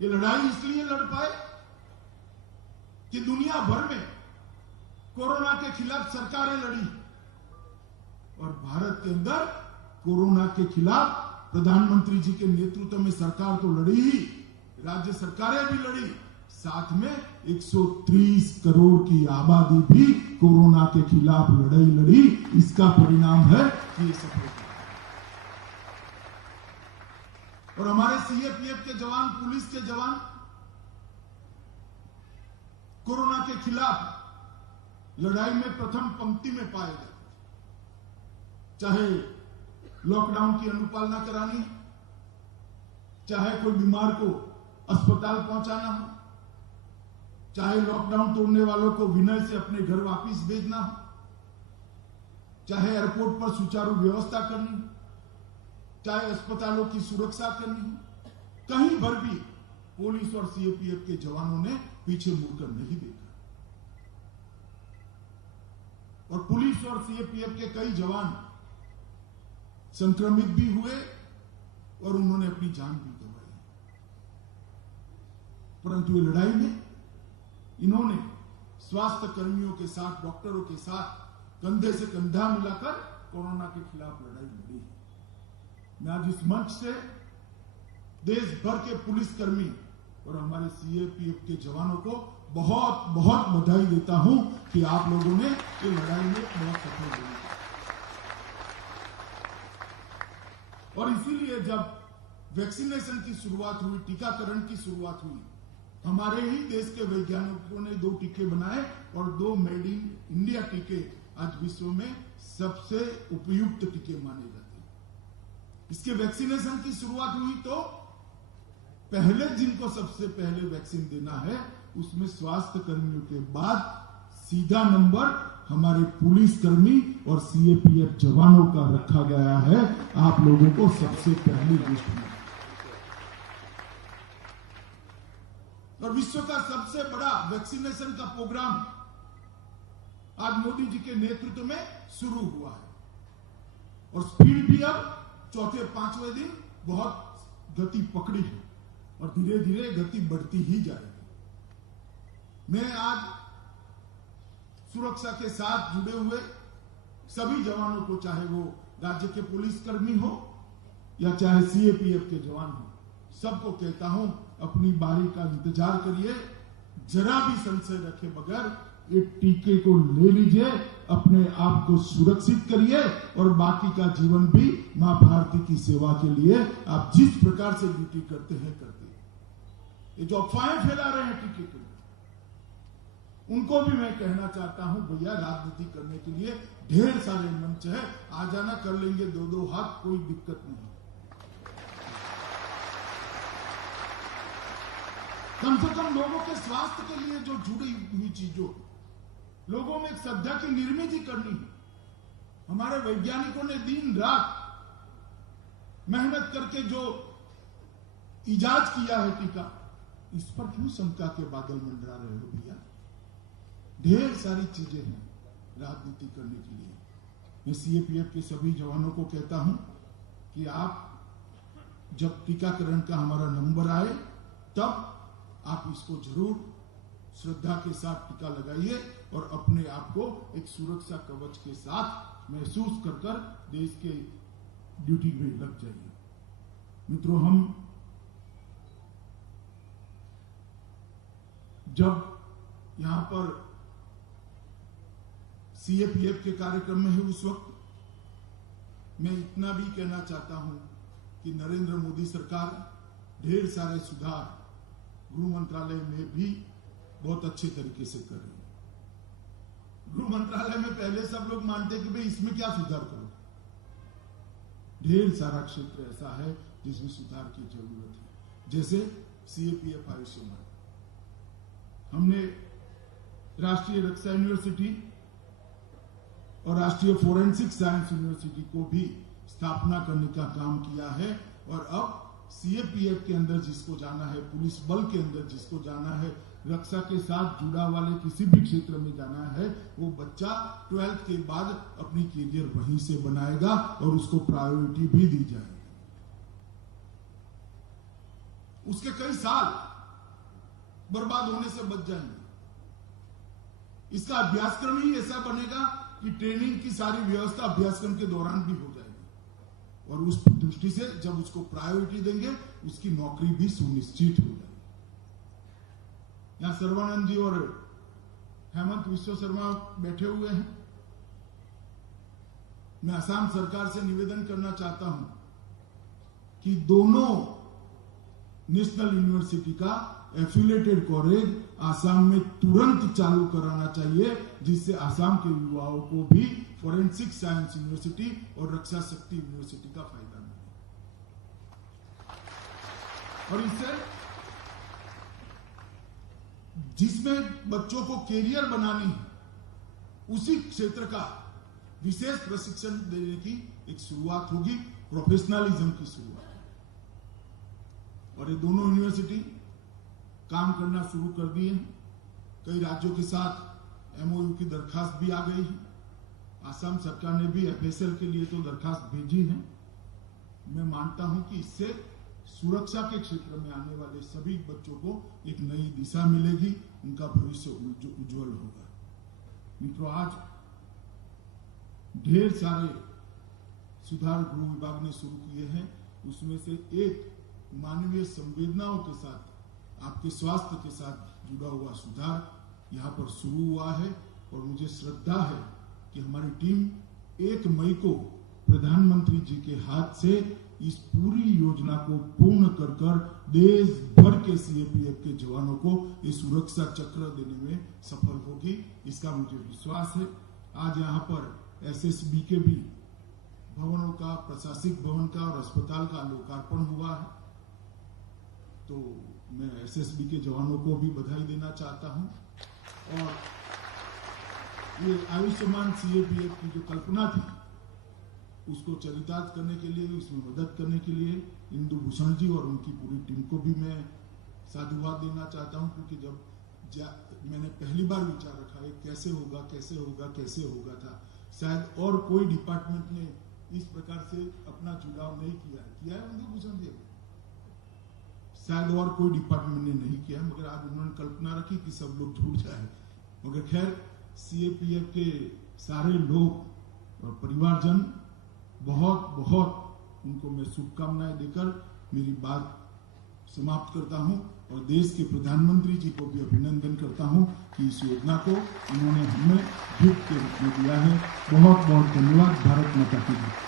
ये लड़ाई इसलिए लड़ पाए कि दुनिया भर में कोरोना के खिलाफ सरकारें लड़ी और भारत के अंदर कोरोना के खिलाफ प्रधानमंत्री जी के नेतृत्व में सरकार तो लड़ी ही, राज्य सरकारें भी लड़ी, साथ में 130 करोड़ की आबादी भी कोरोना के खिलाफ लड़ाई लड़ी। इसका परिणाम है कि ये सफलता। और हमारे सीएपीएफ के जवान, पुलिस के जवान कोरोना के खिलाफ लड़ाई में प्रथम पंक्ति में पाए गए। चाहे लॉकडाउन की अनुपालना करानी, चाहे कोई बीमार को अस्पताल पहुंचाना हो, चाहे लॉकडाउन तोड़ने वालों को विनय से अपने घर वापस भेजना हो, चाहे एयरपोर्ट पर सुचारू व्यवस्था करनी, चाहे अस्पतालों की सुरक्षा करनी, कहीं पर भी पुलिस और सीएपीएफ के जवानों ने पीछे मुड़कर नहीं देखा। और पुलिस और सीएपीएफ के कई जवान संक्रमित भी हुए और उन्होंने अपनी जान भी गंवाई। परंतु ये लड़ाई में इन्होंने स्वास्थ्य कर्मियों के साथ, डॉक्टरों के साथ कंधे से कंधा मिलाकर कोरोना के खिलाफ लड़ाई लड़ी। मैं आज इस मंच से देश भर के पुलिसकर्मी और हमारे सीएपीएफ के जवानों को बहुत बहुत बधाई देता हूं कि आप लोगों ने ये लड़ाई में बहुत सफल हुई। और इसीलिए जब वैक्सीनेशन की शुरुआत हुई, टीकाकरण की शुरुआत हुई, हमारे ही देश के वैज्ञानिकों ने 2 टीके बनाए और 2 मेड इन इंडिया टीके आज विश्व में सबसे उपयुक्त टीके माने जाते हैं। इसके वैक्सीनेशन की शुरुआत हुई तो पहले जिनको सबसे पहले वैक्सीन देना है उसमें स्वास्थ्य कर्मियों के बाद सीधा नंबर हमारे पुलिसकर्मी और सीएपीएफ जवानों का रखा गया है। आप लोगों को सबसे पहली लिस्ट में। और विश्व का सबसे बड़ा वैक्सीनेशन का प्रोग्राम आज मोदी जी के नेतृत्व में शुरू हुआ है और स्पीड भी अब चौथे 5वें दिन बहुत गति पकड़ी है और धीरे धीरे गति बढ़ती ही जाएगी। मैं आज सुरक्षा के साथ जुड़े हुए सभी जवानों को, चाहे वो राज्य के पुलिसकर्मी हो या चाहे सीएपीएफ के जवान हो, सबको कहता हूं अपनी बारी का इंतजार करिए, जरा भी संशय रखे बगैर ये टीके को ले लीजिए, अपने आप को सुरक्षित करिए और बाकी का जीवन भी मां भारती की सेवा के लिए आप जिस प्रकार से ड्यूटी करते हैं करते हैं। ये जो अफवाहें फैला रहे हैं टीके के लिए, उनको भी मैं कहना चाहता हूं, भैया राजनीति करने के लिए ढेर सारे मंच है, आ जाना, कर लेंगे 2-2 हाथ, कोई दिक्कत नहीं। कम से कम लोगों के स्वास्थ्य के लिए जो जुड़ी हुई चीजों, लोगों में एक श्रद्धा की निर्मित ही करनी है। हमारे वैज्ञानिकों ने दिन रात मेहनत करके जो इजाद किया है टीका, इस पर क्यों शंका के बादल मंडरा रहे हो भैया? ढेर सारी चीजें हैं राजनीति करने के लिए। मैं सीएपीएफ के सभी जवानों को कहता हूं कि आप जब टीकाकरण का हमारा नंबर आए तब आप इसको जरूर श्रद्धा के साथ टीका लगाइए और अपने आप को एक सुरक्षा कवच के साथ महसूस कर कर देश के ड्यूटी में लग जाइए। मित्रों, हम जब यहां पर सीएपीएफ के कार्यक्रम में है उस वक्त मैं इतना भी कहना चाहता हूं कि नरेंद्र मोदी सरकार ढेर सारे सुधार गृह मंत्रालय में भी बहुत अच्छे तरीके से कर रही है। गृह मंत्रालय में पहले सब लोग मानते कि भाई इसमें क्या सुधार करो, ढेर सारा क्षेत्र ऐसा है जिसमें सुधार की जरूरत है, जैसे सीएपीएफ आयुष्मान। हमने राष्ट्रीय रक्षा यूनिवर्सिटी और राष्ट्रीय फोरेंसिक साइंस यूनिवर्सिटी को भी स्थापना करने का काम किया है, और अब सीएपीएफ के अंदर जिसको जाना है, पुलिस बल के अंदर जिसको जाना है, रक्षा के साथ जुड़ा वाले किसी भी क्षेत्र में जाना है, वो बच्चा 12th के बाद अपनी करियर वहीं से बनाएगा और उसको प्रायोरिटी भी दी जाएगी। उसके कई साल बर्बाद होने से बच जाएंगे। इसका अभ्यासक्रम ही ऐसा बनेगा कि ट्रेनिंग की सारी व्यवस्था अभ्यासक्रम के दौरान भी हो जाएगी, और उस दृष्टि से जब उसको प्रायोरिटी देंगे उसकी नौकरी भी सुनिश्चित हो जाएगी। यहां सर्वानंद जी और हेमंत विश्व शर्मा बैठे हुए हैं। मैं असम सरकार से निवेदन करना चाहता हूं कि दोनों नेशनल यूनिवर्सिटी का एफिलिएटेड कॉलेज आसाम में तुरंत चालू कराना चाहिए, जिससे आसाम के युवाओं को भी फोरेंसिक साइंस यूनिवर्सिटी और रक्षा शक्ति यूनिवर्सिटी का फायदा मिले। और इससे जिसमें बच्चों को कैरियर बनानी है, उसी क्षेत्र का विशेष प्रशिक्षण देने की एक शुरुआत होगी, प्रोफेशनलिज्म की शुरुआत। और ये दोनों यूनिवर्सिटी काम करना शुरू कर दिए हैं। कई राज्यों के साथ एमओयू की दरखास्त भी आ गई है। असम सरकार ने भी एफएसएल के लिए तो दरखास्त भेजी है। मैं मानता हूं कि इससे सुरक्षा के क्षेत्र में आने वाले सभी बच्चों को एक नई दिशा मिलेगी, उनका भविष्य उज्जवल होगा। मित्रों, आज ढेर सारे सुधार गृह विभाग ने शुरू किए हैं। उसमें से एक मानवीय संवेदनाओं के साथ, आपके स्वास्थ्य के साथ जुड़ा हुआ सुधार यहाँ पर शुरू हुआ है, और मुझे श्रद्धा है कि हमारी टीम 1 मई को प्रधानमंत्री जी के हाथ से इस पूरी योजना को पूर्ण कर देश भर के सीएपीएफ के जवानों को ये सुरक्षा चक्र देने में सफल होगी, इसका मुझे विश्वास है। आज यहाँ पर एसएसबी के भी भवनों का, प्रशासनिक भवन का और अस्पताल का लोकार्पण हुआ है, तो मैं एसएसबी के जवानों को भी बधाई देना चाहता हूं। और ये आयुष्मान सीएपीएफ की जो कल्पना थी, उसको चरितार्थ करने के लिए, उसमें मदद करने के लिए इंदु भूषण जी और उनकी पूरी टीम को भी मैं साधुवाद देना चाहता हूं, क्योंकि जब मैंने पहली बार विचार रखा है कैसे होगा कैसे होगा कैसे होगा था, शायद और कोई डिपार्टमेंट ने इस प्रकार से अपना जुड़ाव नहीं किया है इंदु भूषण जी, शायद और कोई डिपार्टमेंट ने नहीं किया, मगर आज उन्होंने कल्पना रखी कि सब लोग जुड़ जाए। मगर खैर, सीएपीएफ के सारे लोग और परिवारजन, बहुत बहुत उनको मैं शुभकामनाएं देकर मेरी बात समाप्त करता हूं, और देश के प्रधानमंत्री जी को भी अभिनंदन करता हूं कि इस योजना को उन्होंने हमें गिफ्ट के रूप में दिया है। बहुत बहुत धन्यवाद। भारत माता की जय।